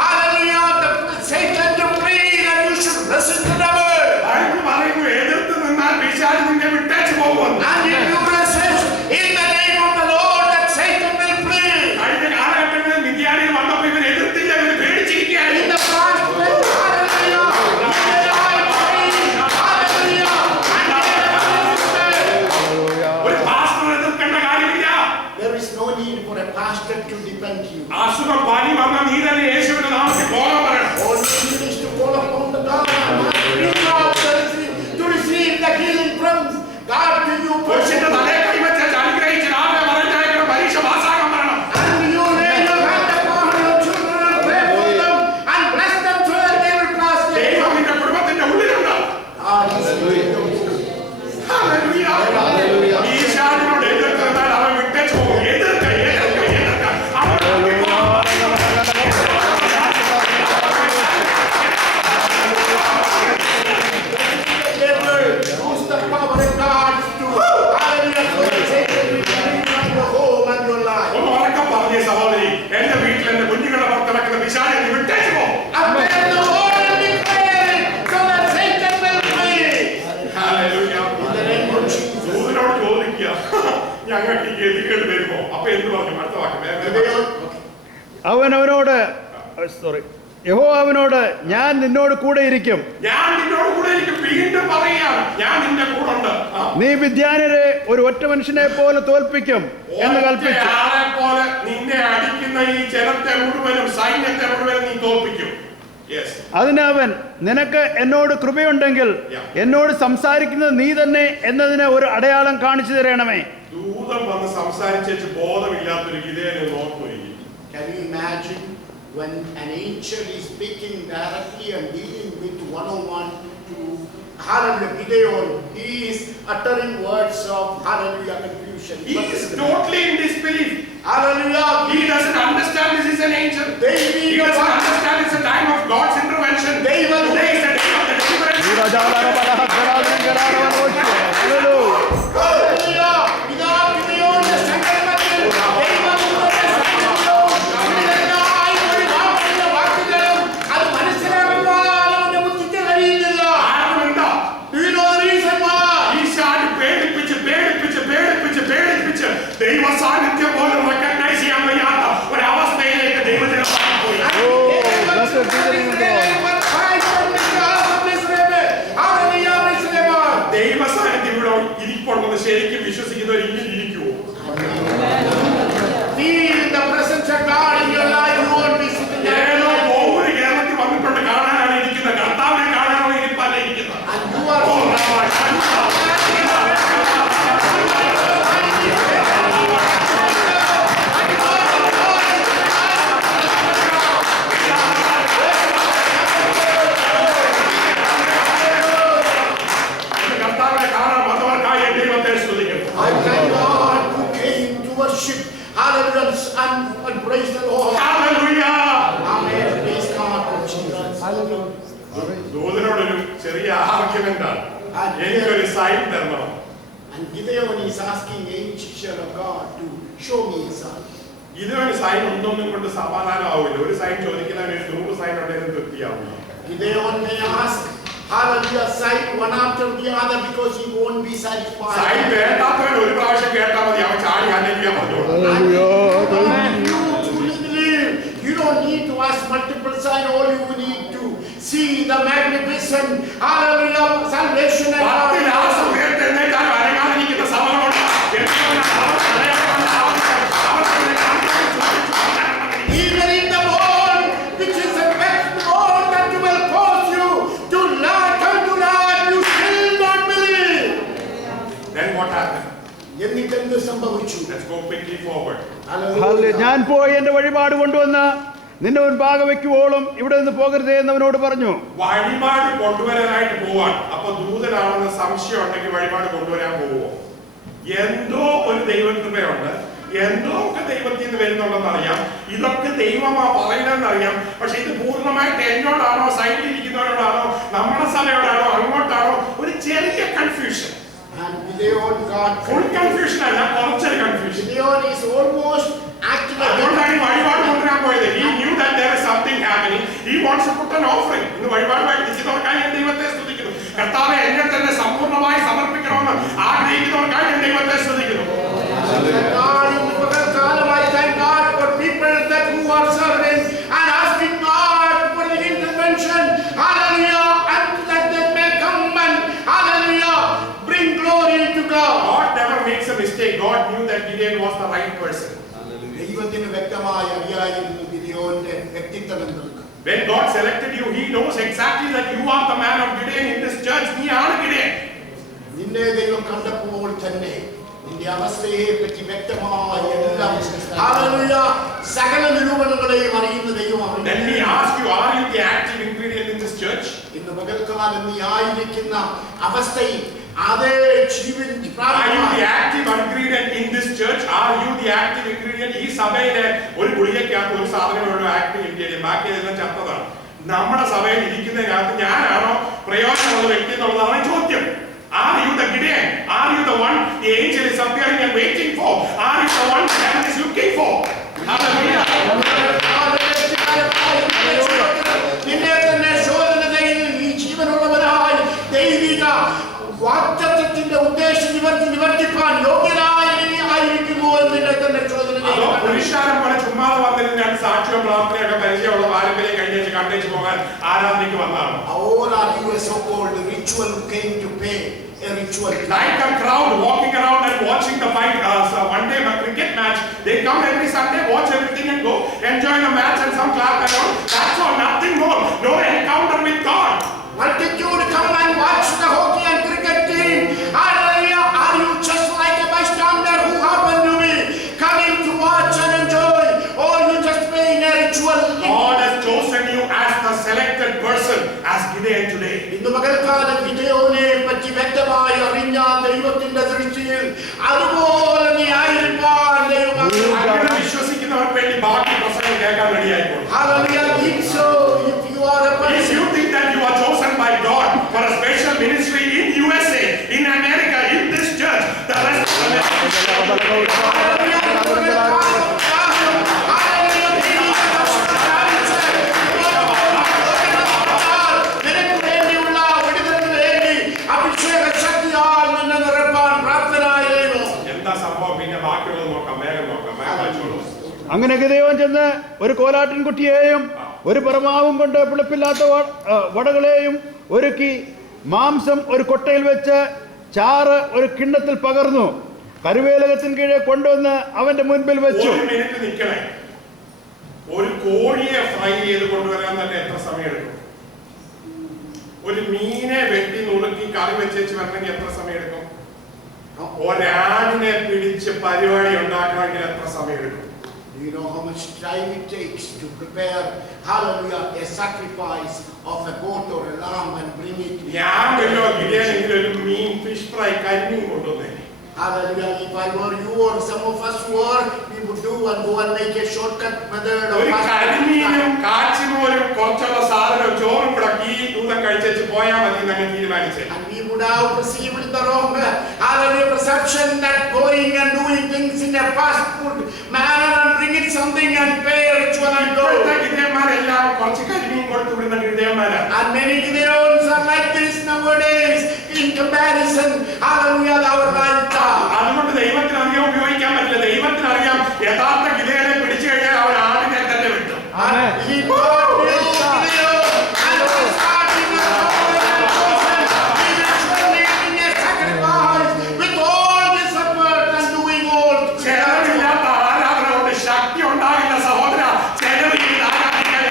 hallelujah, the Satan to flee, that you should listen to the word. Bible പറയുന്നു, എതിർത്ത് നിന്നാൽ പിശാച് നിന്നെ വിട്ടേച്ച് പോകുമെന്ന്. And if you resist in the name of the Lord, that Satan will flee. കഴിഞ്ഞ കാലഘട്ടങ്ങളിൽ മിദ്യാനിൽ വന്നപ്പോൾ ഇവർ എതിർത്തില്ല, ഇവർ In പേടിച്ചിരിക്കുകയായിരുന്നു. the past, hallelujah, ഒരു പാസ്റ്റർ എതിർക്കേണ്ട കാര്യമില്ല. there is no need for a pastor to defend you. അസുഖം പനി വന്ന നീ തന്നെ യേശുവിന്റെ നാമത്തിൽ ബോധം പറയണം. All you need is to call upon the God to receive the healing from God to you. പുരുഷന്റെ തലയെ കൈവച്ച് അനുഗ്രഹിച്ച് രാവിലെ പറഞ്ഞയക്കണം, പരീക്ഷ പാസ്സാകാൻ പറയണം. And you lay your hand upon your children and pray for them and bless them so that they will pass their ദൈവം നിന്റെ കുടുംബത്തിന്റെ ഉള്ളിലുണ്ട്. ഹല്ലേലൂയ. ഈശാനോട് എതിർത്താൽ അവൻ വിട്ടേച്ച് പോകും. എതിർക്ക. Use the power of God to, hallelujah, so that Satan will bring from your home and your life. ഒന്ന് ഉറക്കം പറഞ്ഞേ സഹോദരി, എന്റെ വീട്ടിൽ എന്റെ കുഞ്ഞുങ്ങളുടെ പുറത്ത് നടക്കുന്ന പിശാചിനെ നീ വിട്ടേച്ച് പോകും. And then the word and declare it so that Satan will flee. Hallelujah. In the name of Jesus. ദൂതനോട് ചോദിക്കുക, ഞങ്ങൾക്ക് ഈ ഗതികേട് വരുമോ? അപ്പൊ എന്ത് പറഞ്ഞു? അടുത്ത വാക്യം അവനോട് യഹോവ അവനോട്, ഞാൻ നിന്നോട് കൂടെ ഇരിക്കും. ഞാൻ നിന്നോട് കൂടെ ഇരിക്കും. വീണ്ടും പറയുകയാണ്, ഞാൻ നിന്റെ കൂടെ ഉണ്ട്. നീ മിദ്യാന്യരെ ഒരു ഒറ്റ മനുഷ്യനെ പോലെ തോൽപ്പിക്കും എന്ന് കൽപ്പിച്ചു. ആളെ പോലെ നിന്നെ അടിക്കുന്ന ഈ ജനത്തെ മുഴുവനും, സൈന്യത്തെ മുഴുവനും നീ തോൽപ്പിക്കും. അതിന് അവൻ, നിനക്ക് എന്നോട് കൃപയുണ്ടെങ്കിൽ എന്നോട് സംസാരിക്കുന്നത് നീ തന്നെ എന്നതിന് ഒരു അടയാളം കാണിച്ചു തരണമേ. ദൂതൻ വന്ന് സംസാരിച്ചു ബോധമില്ലാത്തൊരു ഗിദെയോനെ നോക്കുകയും. Can you imagine when an angel is speaking directly and dealing with one-on-one to hallelujah Gideon? He is uttering words of hallelujah confusion. He is totally in disbelief. Hallelujah. He doesn't understand this is an angel. He doesn't understand it's a time of God's intervention. Today is the day of the deliverance. Hallelujah. Without Gideon, the സങ്കൽപ്പത്തിൽ അത് മനസ്സിലാക്കുവാൻ അവന്റെ ബുദ്ധിക്ക് കഴിയുന്നില്ല. Do you know the reason why? ഈശാനെ പേടിപ്പിച്ച് ദൈവ സാന്നിധ്യം പോലും recognise ചെയ്യാൻ വയ്യാത്ത ഒരവസ്ഥയിലേക്ക് ദൈവജനം പോയി. ദൈവ സാന്നിധ്യം ഇവിടെ ഇരിപ്പുണ്ടെന്ന് ശരിക്കും വിശ്വസിക്കുന്നവർ ഇങ്ങനെ ഇരിക്കുവോ? Feel the presence of God in your life. You won't be sitting there. ഏതോ ഒരു കേരളത്തിൽ വന്നിട്ടുണ്ട്, കാണാനാണ് ഇരിക്കുന്നത്, കർത്താവിനെ കാണാനാണ് ഇരിപ്പല്ല ഇരിക്കുന്നത്. And you are worship. Hallelujah. And praise the Lord. Hallelujah. Amen. Praise God for Jesus. ദൂതനോടൊരു ചെറിയ ആർഗ്യുമെന്റ് ആണ്. എനിക്കൊരു സൈൻ തരണം. And Gideon is asking the angel of God to show me a sign. ഇതിനൊരു സൈൻ ഒന്നൊന്നും കൊണ്ട് സമാധാനമാവില്ല. ഒരു sign ചോദിക്കുന്നതിന് 100 sign ഉണ്ടെങ്കിലും തൃപ്തിയാവില്ല. Gideon may ask, hallelujah, sign one after the other because he won't be satisfied. Sign വേണ്ടാത്തവൻ ഒരു പ്രാവശ്യം കേട്ടാൽ മതി, അവൻ ചാടി ഹല്ലേലൂയ പറഞ്ഞോളൂ. You don't need to ask multiple signs. All you need to see the magnificent, hallelujah, salvation and even in the bone, which is a best bone that will cause you to lie, come to lie, you still not believe. Then what happened? എന്നിട്ടെന്ത് സംഭവിച്ചു? Let's go quickly forward. ഞാൻ പോയി എന്റെ വഴിപാട് കൊണ്ടുവന്ന് നിന്റെ മുൻപാകെ വെക്കുവോളും ഇവിടെ നിന്ന് പോകരുതേ എന്നവനോട് പറഞ്ഞു. വഴിപാട് കൊണ്ടുവരാനായിട്ട് പോവാൻ. അപ്പൊ ദൂതനാണെന്ന് സംശയം ഉണ്ടെങ്കിൽ വഴിപാട് കൊണ്ടുവരാൻ പോവോ? എന്തോ ഒരു ദൈവകൃപയുണ്ട്, എന്തോ ഒക്കെ ദൈവത്തിൽ നിന്ന് വരുന്നുണ്ടെന്ന് അറിയാം, ഇതൊക്കെ ദൈവമാ പറയുന്നതെന്ന് അറിയാം. പക്ഷെ ഇത് പൂർണ്ണമായിട്ട് എന്നോടാണോ, സൈഡിൽ ഇരിക്കുന്നവരോടാണോ, നമ്മുടെ സ്ഥലയോടാണോ, അങ്ങോട്ടാണോ, ഒരു ചെറിയ confusion. And Gideon got full confusion അല്ല, കുറച്ചൊരു confusion. Gideon is almost actually അതുകൊണ്ടാണ് ഈ വഴിപാട് കൊണ്ടുവരാൻ പോയത്. He knew that there is something happening. He wants to put an offering. ഇന്ന് വഴിപാടുമായി നിൽക്കുന്നവർക്കായി ഞാൻ ദൈവത്തെ സ്തുതിക്കുന്നു. കർത്താവേ, എന്നെ തന്നെ സമ്പൂർണ്ണമായി സമർപ്പിക്കണമെന്ന് ആഗ്രഹിക്കുന്നവർക്കായി ഞാൻ ദൈവത്തെ സ്തുതിക്കുന്നു. Thank God for people that who are serving and asking God for the intervention. Hallelujah. And that they may come and hallelujah bring glory to God. God never makes a mistake. God knew that Gideon was the right person. ദൈവത്തിന് വ്യക്തമായി അറിയായിരുന്നു ഗിദെയോന്റെ വ്യക്തിത്വം എന്തെന്ന്. When God selected you, He knows exactly that you are the man of Gideon in this church. നീ ആണ് Gideon. നിന്നെ ദൈവം കണ്ടപ്പോൾ തന്നെ നിന്റെ അവസ്ഥയെ പറ്റി വ്യക്തമായി എല്ലാം ഹല്ലേലൂയ സകല നിരൂപണങ്ങളെയും അറിയുന്ന ദൈവമാണ്. Let me ask you, are you the active ingredient in this church? ഇന്ന് പകൽക്കാലം നീ ആയിരിക്കുന്ന അവസ്ഥയിൽ അതേ ജീവൻ Are you the active ingredient in this church? Are you the active ingredient? ഈ സഭയിലെ ഒരു ഗുളികയ്ക്കകത്ത് ഒരു സാധനമുള്ള ആക്റ്റീവ് ഇൻഗ്രീഡിയന്റ്, ബാക്കിയെല്ലാം ചത്തതാണ്. നമ്മുടെ സഭയിൽ ഇരിക്കുന്നതിനകത്ത് ഞാനാണോ പ്രയോജനമുള്ള വ്യക്തി എന്നുള്ളതാണ് ചോദ്യം. Are you the Gideon? Are you the one the angel is appearing and waiting for? Are you the one that heaven is looking for? Hallelujah. നിന്നെ തന്നെ ശോധനയിൽ നീ ജീവനുള്ളവനായി ദൈവിക വാഗ്ദത്തത്തിന്റെ ഉദ്ദേശം നിവർത്തിപ്പാൻ യോഗ്യനായി നീ ആയിരിക്കുമോ എന്ന് നിന്നെ തന്നെ ശോധന അതോ പുരുഷാരം പോലെ ചുമ്മാതെ വന്നിരുന്ന രണ്ട് സാക്ഷിയോ പ്രാർത്ഥനയൊക്കെ പരിചയമുള്ള പാരമ്പര്യം കഴിഞ്ഞേച്ച് കണ്ടേച്ച് പോകാൻ ആരാധനയ്ക്ക് വന്നതാണ്. Or are you a so-called ritual who came to pay a ritual? Like a crowd walking around and watching the fight, one day cricket match, they come every Sunday, watch everything and go enjoy the match and some clap and all. That's all, nothing more. No encounter with God. Multitude come and watch the hockey and cricket team. Hallelujah. Are you just like a bystander who happened to be coming to watch and enjoy? Or you just paying a ritual? God has chosen you as the selected person, as Gideon today. ഇന്ന് പകൽക്കാലം ഗിദെയോനെ പറ്റി വ്യക്തമായി അറിഞ്ഞ ദൈവത്തിന്റെ ദൃഷ്ടിയിൽ അതുപോലെ നീ ആയിരിക്കാൻ ദൈവം അങ്ങനെ വിശ്വസിക്കുന്നവർക്ക് വേണ്ടി ബാക്കി പ്രസംഗം കേൾക്കാൻ റെഡിയായിക്കോളും. Hallelujah. If so, if you are a If person, you think that you are chosen by God for a special ministry in USA, in America, in this church, the rest of the നിനക്ക് വേണ്ടിയുള്ള വിടുതലിന് വേണ്ടി അഭിഷേക ശക്തിയാൽ നിന്നെ നിറപ്പാൻ പ്രാപ്തനായ ദൈവം. എന്താ സംഭവം? പിന്നെ ബാക്കിയുള്ളത് നോക്കാം, വേഗം നോക്കാം, വേഗം വായിച്ചോളൂ. അങ്ങനെ ഗിദെയോൻ ചെന്ന് ഒരു കോലാട്ടിൻകുട്ടിയെയും ഒരു പറമാവും കൊണ്ട് പുളിപ്പില്ലാത്ത വടകളെയും ഒരുക്കി മാംസം ഒരു കൊട്ടയിൽ വെച്ച് ചാറ് ഒരു കിണ്ണത്തിൽ പകർന്നു കരുവേലകത്തിന് കീഴെ കൊണ്ടുവന്ന് അവന്റെ മുൻപിൽ വെച്ചു. ഒരു മിനിറ്റ് നിൽക്കണേ. ഒരു കോഴിയെ ഫ്രൈ ചെയ്ത് കൊണ്ടുവരാൻ തന്നെ എത്ര സമയം എടുക്കും? ഒരു മീനെ വെട്ടി നുറുക്കി കറി വെച്ചേച്ച് വരണമെങ്കിൽ എത്ര സമയം എടുക്കും? ഒരാടിനെ പിടിച്ച് പരിപാടി ഉണ്ടാക്കണമെങ്കിൽ എത്ര സമയം എടുക്കും? Do you know how much time it takes to prepare, hallelujah, a sacrifice of a goat or a lamb and bring it? ഞാൻ വല്ലോ ഗിdeon ഒരു മീൻ ഫിഷ് ഫ്രൈ കരിമീൻ കൊണ്ടുവന്നേ. Hallelujah. If I were you or some of us were, we would do and go and make a shortcut method of ഒരു fasting. കരിമീനും കാച്ചിമോരും കുറച്ചുള്ള സാധനം ചോറും കൂടെ ഈ ദൂതം കഴിച്ചു പോയാൽ മതി നമ്മൾ തീരുമാനിച്ചേ. And we would have perceived the wrong, hallelujah, perception that going and doing things in a fast food manner and bringing something and pay a ritual and go. ഇപ്പോഴത്തെ ഗിതയന്മാരെല്ലാം കുറച്ച് കരിമീൻ കൊടുത്തു വിടുന്ന ഗിതയന്മാരാണ്. And many Gideons are like this nowadays in comparison, hallelujah, our lifestyle. അതുകൊണ്ട് ദൈവത്തിന് അധികം ഉപയോഗിക്കാൻ പറ്റില്ല. ദൈവത്തിന് അറിയാം യഥാർത്ഥ ഗിതയനെ പിടിച്ചു കഴിഞ്ഞാൽ അവർ ആടിനെ തന്നെ വിട്ടു. And he brought this Gideon and was starting a covenant process. He was making a sacrifice with all this effort and doing all. ചെലവില്ലാത്ത ആരാധന കൊണ്ട് ശക്തി ഉണ്ടാകില്ല സഹോദര. ചെലവ് ചെയ്ത് ആരാധിക്കാൻ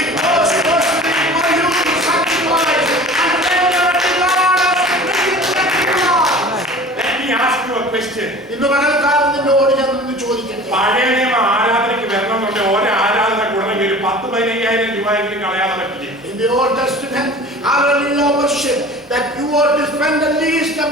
It was costly for you to sacrifice and then your God has bringing sacrifice. Let me ask you a question. ഇന്ന് പകൽക്കാലം നിന്നോട് ഞാൻ ഒന്ന് ചോദിക്കട്ടെ. പഴയ നിയമ ആരാധനയ്ക്ക് വരണമെന്നുണ്ട് ഓരോ ആരാധന കൂടണമെങ്കിൽ ഒരു 10,000-15,000 രൂപയെങ്കിലും കളയാതെ പറ്റില്ല. In the Old Testament, hallelujah, worship that you ought to spend at least a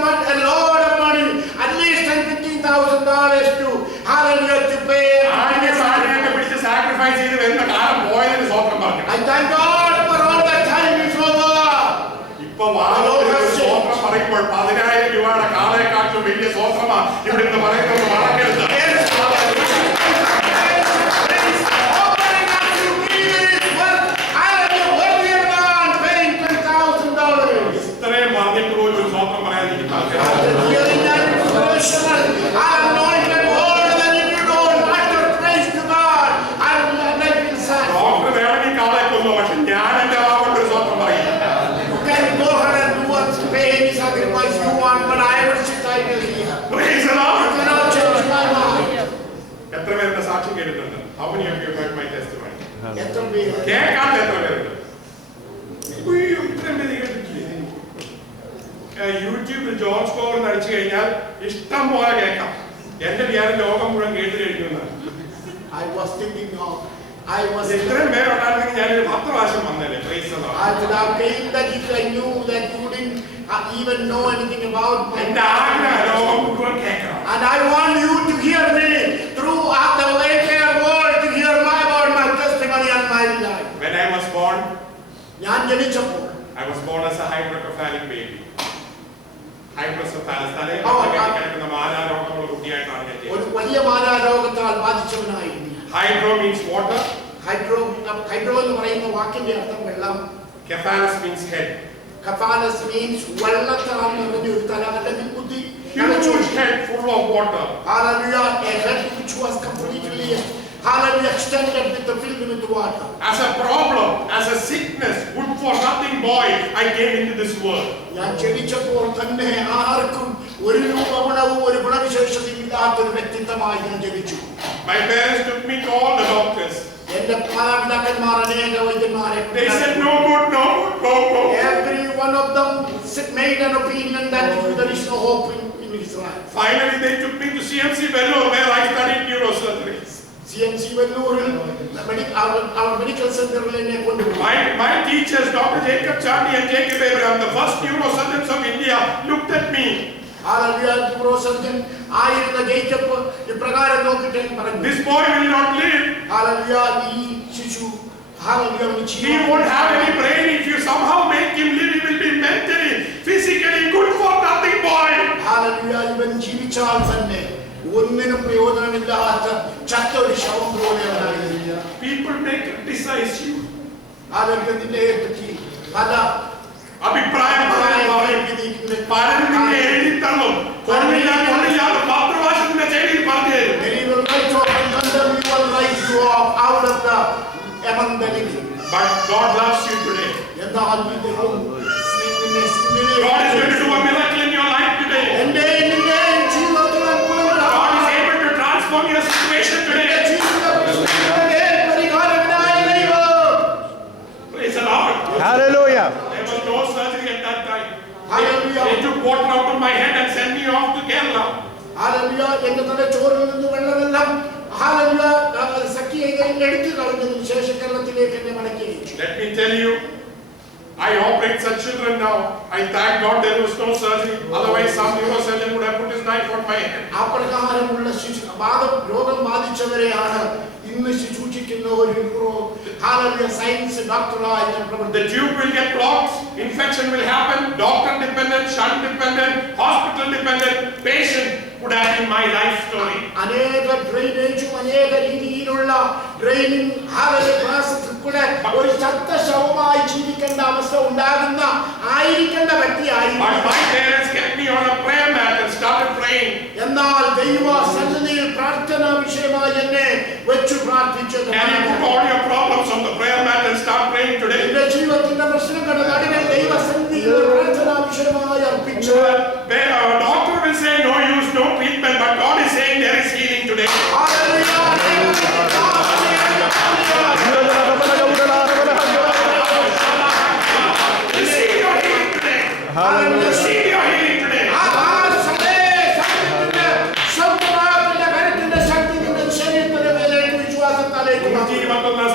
lot of money, at least $10,000-15,000 to, hallelujah, to pay. ആടിനെ സാടിനെയൊക്കെ പിടിച്ച് സാക്രിഫൈസ് ചെയ്ത് വരുന്ന കാലം പോയതിന് സ്വന്തം പറഞ്ഞു. I thank God for all that time is over. ഇപ്പൊ വാദത്തിന് സ്വന്തം പറയുമ്പോൾ 10,000 രൂപയുടെ കാളയെക്കാട്ടും വലിയ സ്വന്തമാ ഇവിടെ നിന്ന് പറയുന്നത് മറക്കരുത്. ഇത്രയും പറഞ്ഞിട്ട് പോലും ഒരു സ്വന്തം പറയാതിരിക്കുന്ന ഡോക്ടർ വേണമെങ്കിൽ കാളെ കൊന്നു. പക്ഷെ ഞാൻ എന്റെ വാഗോട്ട് ഒരു സ്വന്തം പറയും. Praise the Lord. എത്ര പേരുടെ സാക്ഷ്യം കേട്ടിട്ടുണ്ട്? How many of you heard my testimony? കേൾക്കാത്ത എത്ര പേരുണ്ട്? ഉയ്യോ, ഇത്രയും പേര് കേട്ടിട്ടില്ലേ? യൂട്യൂബിൽ ജോർജ് കോവർ അടിച്ചു കഴിഞ്ഞാൽ ഇഷ്ടം പോലെ കേൾക്കാം. എന്റെ വിചാരം ലോകം മുഴുവൻ കേട്ട് കഴിഞ്ഞു എന്നാണ്. ഇത്രയും പേരുണ്ടായിരുന്നെങ്കിൽ ഞാനൊരു 10 പ്രാവശ്യം വന്നേനെ. Praise the Lord. I would have paid that if I knew that you didn't even know anything about my എന്റെ ആഗ്രഹം ലോകം മുഴുവൻ കേൾക്കണം. and I want you to hear me throughout the entire world to hear about my testimony and my life. When I was born, ഞാൻ ജനിച്ചപ്പോൾ I was born as a hydrocephalic baby. Hydrocephalus തലയിൽ കിടക്കുന്ന മാരാരോഗമുള്ള കുട്ടിയായിട്ടാണ് ഞാൻ ജനിച്ചത്. ഒരു വലിയ മാരാരോഗത്താൽ ബാധിച്ചവനായിരുന്നു. Hydro means water. Hydro എന്ന് പറയുന്ന വാക്കിന്റെ അർത്ഥം വെള്ളം. Cephalus means head. കഫാലസ് മീൻസ് വെള്ളത്താൽ നിറഞ്ഞ ഒരു തല അല്ലെങ്കിൽ ബുദ്ധി. Huge head full of water. Hallelujah, a head which was completely, hallelujah, extended with the filled with water. As a problem, as a sickness, good for nothing boy, I came into this world. ഞാൻ ജനിച്ചപ്പോൾ തന്നെ ആർക്കും ഒരു രൂപഗുണവും ഒരു ഗുണവിശേഷതയും ഇല്ലാത്തൊരു വ്യക്തിത്വമായി ഞാൻ ജനിച്ചു. My parents took me to all the doctors. എന്റെ മാതാപിതാക്കന്മാർ അനേക വൈദ്യന്മാരെ. They said no good, no good, no good. Every one of them made an opinion that there is no hope in his life. Finally, they took me to CMC Vellore, where I studied neurosurgery. CMC Vellore, our medical center എന്നെ കൊണ്ടുപോയി. My teachers, Dr. Jacob Charney and Jacob Abraham, the first neurosurgeons of India, looked at me. Hallelujah, neurosurgeon ആയിരുന്ന Jacob ഇപ്രകാരം നോക്കിയിട്ട് പറഞ്ഞു, This boy will not live. Hallelujah, ഈ ശിശു, hallelujah, He won't have any brain. If you somehow make him live, he will be mentally, physically good for nothing boy. Hallelujah, ഇവൻ ജീവിച്ചാൽ തന്നെ ഒന്നിനും പ്രയോജനമില്ലാത്ത ചത്ത ഒരു ശവം പോലെയാണ്. People may criticize you. Hallelujah, നിന്നെ പറ്റി പല അഭിപ്രായം പലരും നിന്നെ എഴുതി തള്ളും. കൊള്ളില്ല കൊള്ളില്ല 10 പ്രാവശ്യത്തിന്റെ ചെയ്തിയിൽ പറഞ്ഞു തരും. But God loves you today. God is going to do a miracle in your life today. God is able to transform your situation today. Praise the Lord. Hallelujah. There was no surgery at that time. Hallelujah. They took water out of my head and sent me off to Kerala. Hallelujah. എന്റെ തന്റെ ചോറിൽ നിന്ന് വെള്ളമെല്ലാം സഖി എടുത്തു കളഞ്ഞതിന് ശേഷം കേരളത്തിലേക്ക് എന്നെ മടക്കി. Let me tell you, I operate such children now. I thank God there was no surgery. Otherwise, some neurosurgeon would have put his knife on my head. അപ്രകാരമുള്ള രോഗം ബാധിച്ചവരെയാണ് ഇന്ന് ശുശ്രൂഷിക്കുന്ന ഒരു science ഡോക്ടറായി The tube will get blocked, infection will happen, doctor dependent, shunt dependent, hospital dependent, patient would have been my life story. അനേക ഡ്രെയിനേജും അനേക രീതിയിലുള്ള draining പ്രോസസ്സിൽ കൂടെ ഒരു ചത്ത ശവമായി ജീവിക്കേണ്ട അവസ്ഥ ഉണ്ടാകുന്ന ആയിരിക്കേണ്ട വ്യക്തിയായി. But my parents kept me on a prayer mat and started praying. എന്നാൽ ദൈവ സന്നിധിയിൽ പ്രാർത്ഥനാ വിഷയമായി എന്നെ വെച്ചു പ്രാർത്ഥിച്ചത്. Can you put all your problems on the prayer mat and start praying today? എന്റെ ജീവിതത്തിന്റെ പ്രശ്നങ്ങളുടെ നടുവിൽ ദൈവ സന്നിധിയിൽ പ്രാർത്ഥനാ വിഷയമായി അർപ്പിച്ചു. A doctor will say no use, no treatment, but God is saying there is healing today. Hallelujah. Receive your healing today. Hallelujah. Receive your healing today.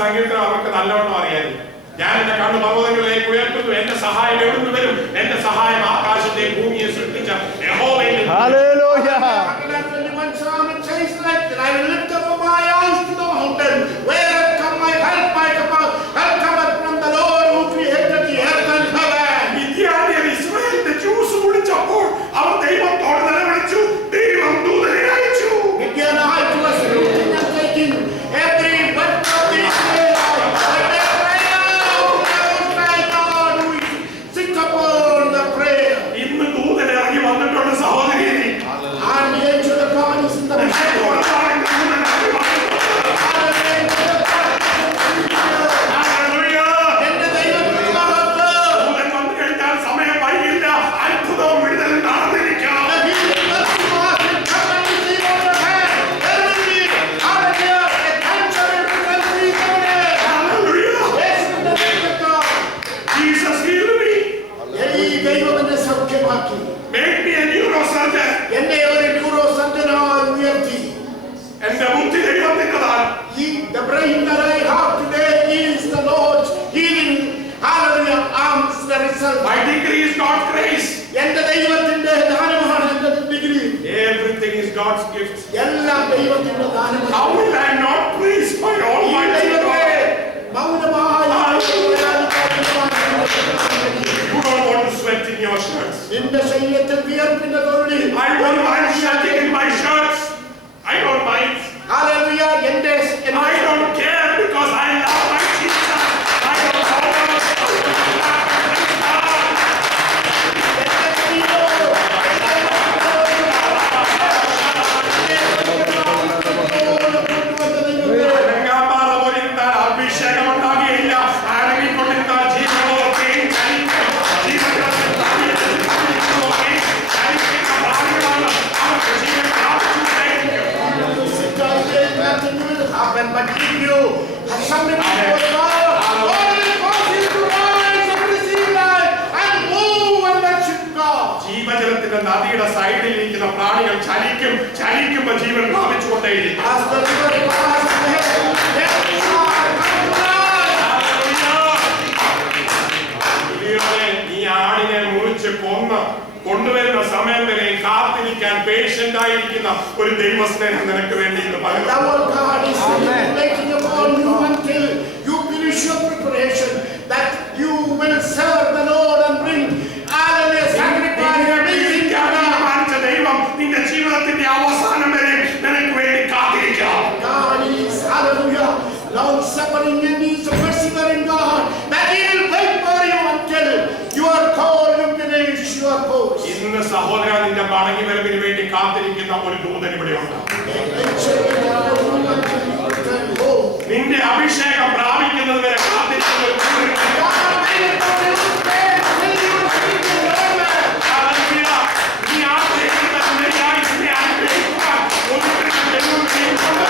സംഗീതം അവർക്ക് നല്ലവണ്ണം അറിയായിരുന്നു. ഞാൻ എന്റെ കണ്ണു പർവ്വതങ്ങളിലേക്ക് ഉയർത്തുന്നു, എന്റെ സഹായം എവിടുന്ന് വരും? എന്റെ സഹായം ആകാശത്തെ ഭൂമിയെ സൃഷ്ടിച്ച യഹോവയിൽ നിന്ന്. Hallelujah. I will lift up my eyes to the mountain, where come my help? My help cometh from the Lord who created the earth and heaven. മിദ്യാന്യർ ഇസ്രായേലിന്റെ ജ്യൂസ് കുടിച്ചപ്പോൾ അവർ ദൈവത്തോട് നിലവിളിച്ചു, ദൈവം ദൂതനെ അയച്ചു. Midianite was looting and taking every one of the Israelites, but they cried out, my God, who is sick upon the prayer. ഇന്ന് ദൂതൻ ഇറങ്ങി വന്നിട്ടുണ്ട് സഹോദരി. And the angel of God is in the The brain that I have today is the Lord's healing. Hallelujah. Arms the result. My degree is God's grace. എന്റെ ദൈവത്തിന്റെ ദാനമാണ് എന്റെ degree. Everything is God's gift. എല്ലാം ദൈവത്തിന്റെ ദാനമാണ്. How will I not praise my Almighty God? മൗനമായി You don't want to sweat in your shirts. നിന്റെ ശരീരത്തിൽ വിയർപ്പിന്റെ തുള്ളി. I don't mind sweating in my shirts. I don't mind. Hallelujah. I don't care because I love my Jesus. I don't അഭിഷേകം ഉണ്ടാകുകയില്ല. അടങ്ങിക്കൊണ്ടിരുന്നാൽ ജീവനോടെയും but if you have something to God, God will cause you to rise and receive life and move and worship God. ജീവജലത്തിന്റെ നദിയുടെ സൈഡിൽ ഇരിക്കുന്ന പ്രാണികൾ ചലിക്കുമ്പോൾ ജീവൻ പ്രാപിച്ചുകൊണ്ടേയിരിക്കും. As the river passes ahead, there ഈ ആടിനെ മുറിച്ച് കൊണ്ടുവരുന്ന സമയം വരെ കാത്തിരിക്കാൻ പേഷ്യന്റ് ആയിരിക്കുന്ന ഒരു ദൈവസ്നേഹം നിനക്ക് വേണ്ടി ഇന്ന് പകരുന്നു. our God is waiting upon you until you finish your preparation, that you will serve the Lord and bring sacrifice. ദൈവം നിന്റെ ജീവിതത്തിന്റെ അവസാനം വരെ നിനക്ക് വേണ്ടി കാത്തിരിക്കാം. God is, hallelujah, long suffering and He is a persevering God, that He will wait for you until you are called, you finish your course. ഇന്ന് സഹോദര നിന്റെ മടങ്ങി വരവിന് വേണ്ടി കാത്തിരിക്കുന്ന ഒരു ദൂതൻ ഇവിടെയുണ്ട്. നിന്റെ അഭിഷേകം പ്രാപിക്കുന്നത് വരെ കാത്തിരിക്കുന്ന ഒരു ദൂതൻ. നീ ആ ദൈവത്തിനായി നിന്നെ അനുഗ്രഹിക്കുവാൻ ഒന്നിനും ദൈവം ചെയ്യുന്നുണ്ട്.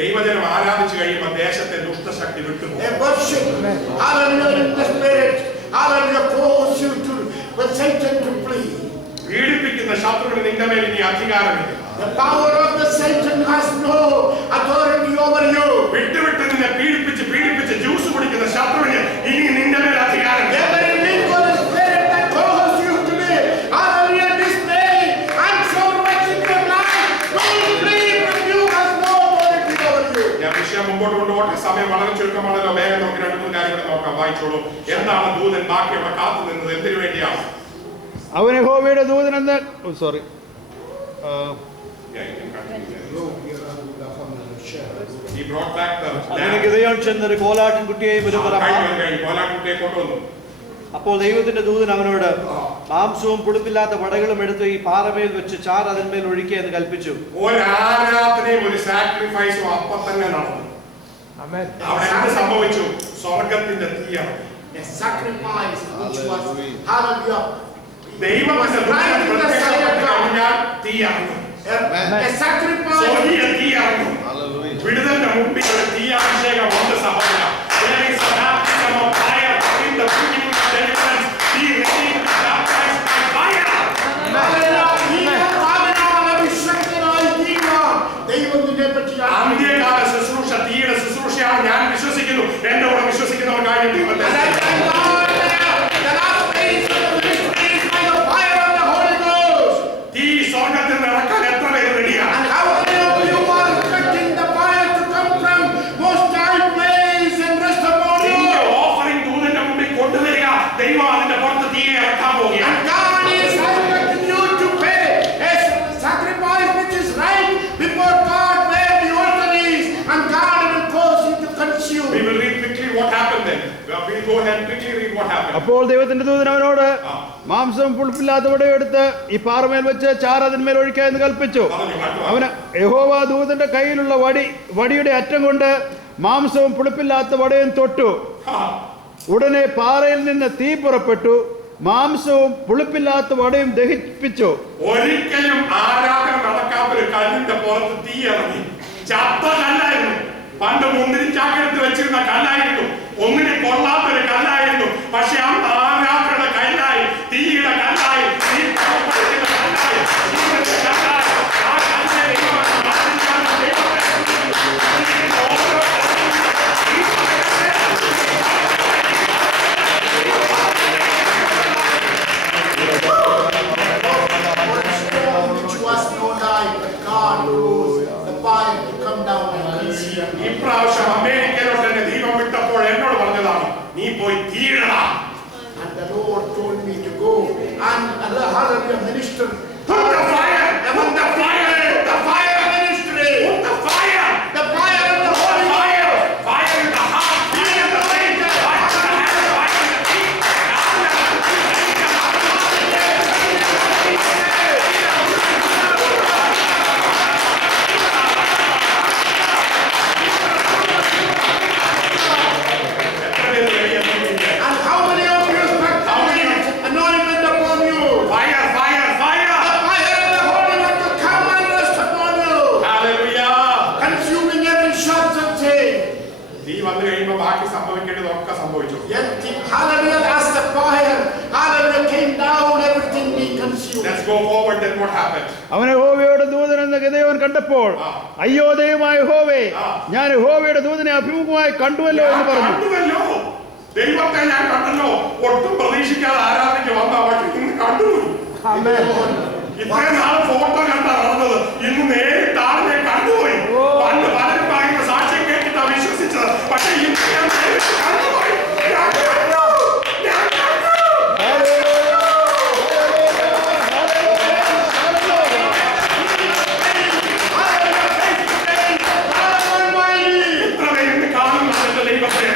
ദൈവജനം ആരാധിച്ചു കഴിയുമ്പോൾ ദേശത്തെ ദുഷ്ടശക്തി വിട്ടുപോകും. A worship, hallelujah, in the spirit, hallelujah, cause you to, for Satan to flee. പീഡിപ്പിക്കുന്ന ശത്രുവിന് നിന്റെ മേൽ ഇനി അധികാരമില്ല. The power of the Satan has no authority over you. വിട്ടുവിട്ട് നിന്നെ പീഡിപ്പിച്ച് ജ്യൂസ് കുടിക്കുന്ന ശത്രുവിന് ഇനി നിന്റെ മേൽ അധികാരമില്ല. Every link of the spirit that causes you to live, hallelujah, this day, and so much in your life, will flee from you, has no authority over you. ഞാൻ വിഷയം മുമ്പോട്ട് കൊണ്ടുപോട്ടെ. സമയം വളരെ ചുരുക്കമാണല്ലോ. വേഗം നമുക്ക് രണ്ട് മൂന്ന് കാര്യങ്ങൾ നോക്കാം. വായിച്ചോളൂ. എന്താണ് ദൂതൻ ബാക്കിയുള്ള കാത്തു നിന്നത്? എന്തിനു വേണ്ടിയാണ്? അവൻ യഹോവയുടെ ദൂതനെന്ന് sorry He brought back the അതിന് ഗിദെയോൻ ചെന്ന് ഒരു കോലാട്ടിൻകുട്ടിയെയും ഒരു കോലാക്കുട്ടിയെ കൊണ്ടുവന്നു. അപ്പോൾ ദൈവത്തിന്റെ ദൂതൻ അവനോട് മാംസവും പുളിപ്പില്ലാത്ത വടകളും എടുത്ത് ഈ പാറമേൽ വെച്ച് ചാറ് അതിന്മേൽ ഒഴിക്കുക എന്ന് കൽപ്പിച്ചു. ഒരാരാധനയും ഒരു സാക്രിഫൈസും അപ്പം തന്നെ നടന്നു. അവിടെ എന്ത് സംഭവിച്ചു? സ്വർഗത്തിന്റെ തീയാണ്. A sacrifice which was, hallelujah, ദൈവത്തിന്റെ കഴിഞ്ഞാൽ തീയാണ്. a sacrifice. സ്വർഗീയ തീയാണ്. വിടുതലിന്റെ മുമ്പിൽ ഒരു തീയാഭിഷേകം ഉണ്ട് സഹോദര. There is a baptism of fire in the beginning of deliverance. Be ready to be baptized by fire. അന്ത്യകാല ശുശ്രൂഷ തീയുടെ ശുശ്രൂഷയാണ്. ഞാൻ വിശ്വസിക്കുന്നു. എന്റെ കൂടെ വിശ്വസിക്കുന്നവർക്കായി ദൈവത്തെ തീ സ്വർഗത്തിൽ നടക്കാൻ എത്ര പേര് റെഡിയാണ്? ഓഫറിംഗ് ദൂതന്റെ മുമ്പിൽ കൊണ്ടുവരിക. ദൈവം അതിന്റെ പുറത്ത് തീയെ ഇറക്കാൻ പോവുകയാണ്. We will read quickly what happened then. We'll go ahead and quickly read what happened. അപ്പോൾ ദൈവത്തിന്റെ ദൂതൻ അവനോട് മാംസം പുളിപ്പില്ലാത്ത വടയും എടുത്ത് ഈ പാറമേൽ വെച്ച് ചാറ് അതിന്മേൽ ഒഴിക്കുക എന്ന് കൽപ്പിച്ചു. അവന് യഹോവ ദൂതന്റെ കയ്യിലുള്ള വടിയുടെ അറ്റം കൊണ്ട് മാംസവും പുളിപ്പില്ലാത്ത വടയും തൊട്ടു. ഉടനെ പാറയിൽ നിന്ന് തീ പുറപ്പെട്ടു, മാംസവും പുളിപ്പില്ലാത്ത വടയും ദഹിപ്പിച്ചു. ഒരിക്കലും ആരാധന നടക്കാത്തൊരു കല്ലിന്റെ പുറത്ത് തീ ഇറങ്ങി. ചത്ത കല്ലായിരുന്നു. പണ്ട് മുന്തിരിച്ചാക്കെടുത്ത് വെച്ചിരുന്ന കല്ലായിരുന്നു. ഒന്നിനെ കൊള്ളാത്തൊരു കല്ലായിരുന്നു. പക്ഷെ ആ ആരാധനയുടെ കല്ലായി, തീയുടെ കല്ലായി, തീ പുറപ്പെടുന്ന കല്ലായി, ജീവന്റെ കല്ലായി. ആ കല്ലിനെ ദൈവം മാറ്റിക്കാൻ ദൈവത്തെ ഇപ്രാവശ്യം അമേരിക്കയിലോട്ട് എന്നെ ദൈവം വിട്ടപ്പോൾ എന്നോട് പറഞ്ഞതാണ്, നീ പോയി തീയിടടാ. And the Lord told me to go and hallelujah, minister. Put the fire, put the fire, the fire ministry, put the fire of the Holy fire, fire in the heart, fire in the brain, fire in the hand, fire in the feet. And how many of you expect anointment upon you? Fire, fire, fire. The fire of the Holy One to come and rest upon you. Hallelujah. Consuming every short of thing. തീ വന്നു കഴിയുമ്പോൾ ബാക്കി സംഭവിക്കേണ്ടതൊക്കെ സംഭവിച്ചു. Yet, hallelujah, as the fire, hallelujah, came down, everything be consumed. Let's go forward. Then what happened? അവൻ യഹോവയുടെ ദൂതനെന്ന് Gideon കണ്ടപ്പോൾ, അയ്യോ ദൈവമായ യഹോവേ, ഞാൻ യഹോവയുടെ ദൂതനെ അഭിമുഖമായി കണ്ടുവല്ലോ എന്ന് പറഞ്ഞു. കണ്ടുവല്ലോ, ദൈവത്തെ ഞാൻ കണ്ടല്ലോ. ഒട്ടും പ്രതീക്ഷിക്കാതെ ആരാധനയ്ക്ക് വന്ന പക്ഷെ ഇന്ന് കണ്ടുപോയി. ഇത്രയും നാൾ ഫോട്ടോ കണ്ടാ നടന്നത്, ഇന്ന് നേരിട്ട് ആളിനെ കണ്ടുപോയി. പണ്ട് പലരും പറയുന്ന സാക്ഷ്യം കേട്ടിട്ടാ വിശ്വസിച്ചത്. പക്ഷെ ഇന്ന് ഞാൻ നേരിട്ട് കണ്ടുപോയി. ഞാൻ കണ്ടു. ഞാൻ കണ്ടു. ഇത്ര പേര് ഇന്ന് കാണുന്നുണ്ട് ദൈവത്തെ.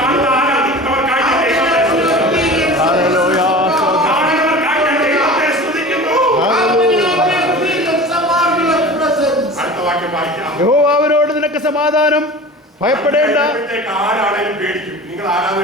കണ്ട് ആരാധിക്കുന്നവർക്കായി ഞാൻ ദൈവത്തെ സ്തുതിക്കുന്നു. കാണുന്നവർക്കായി ഞാൻ ദൈവത്തെ സ്തുതിക്കുന്നു. അടുത്ത വാക്യം വായിക്കാം. യഹോവ അവനോട്, നിനക്ക് സമാധാനം, ഭയപ്പെടേണ്ട. ആരാണെങ്കിലും പേടിക്കും. നിങ്ങൾ ആരാധന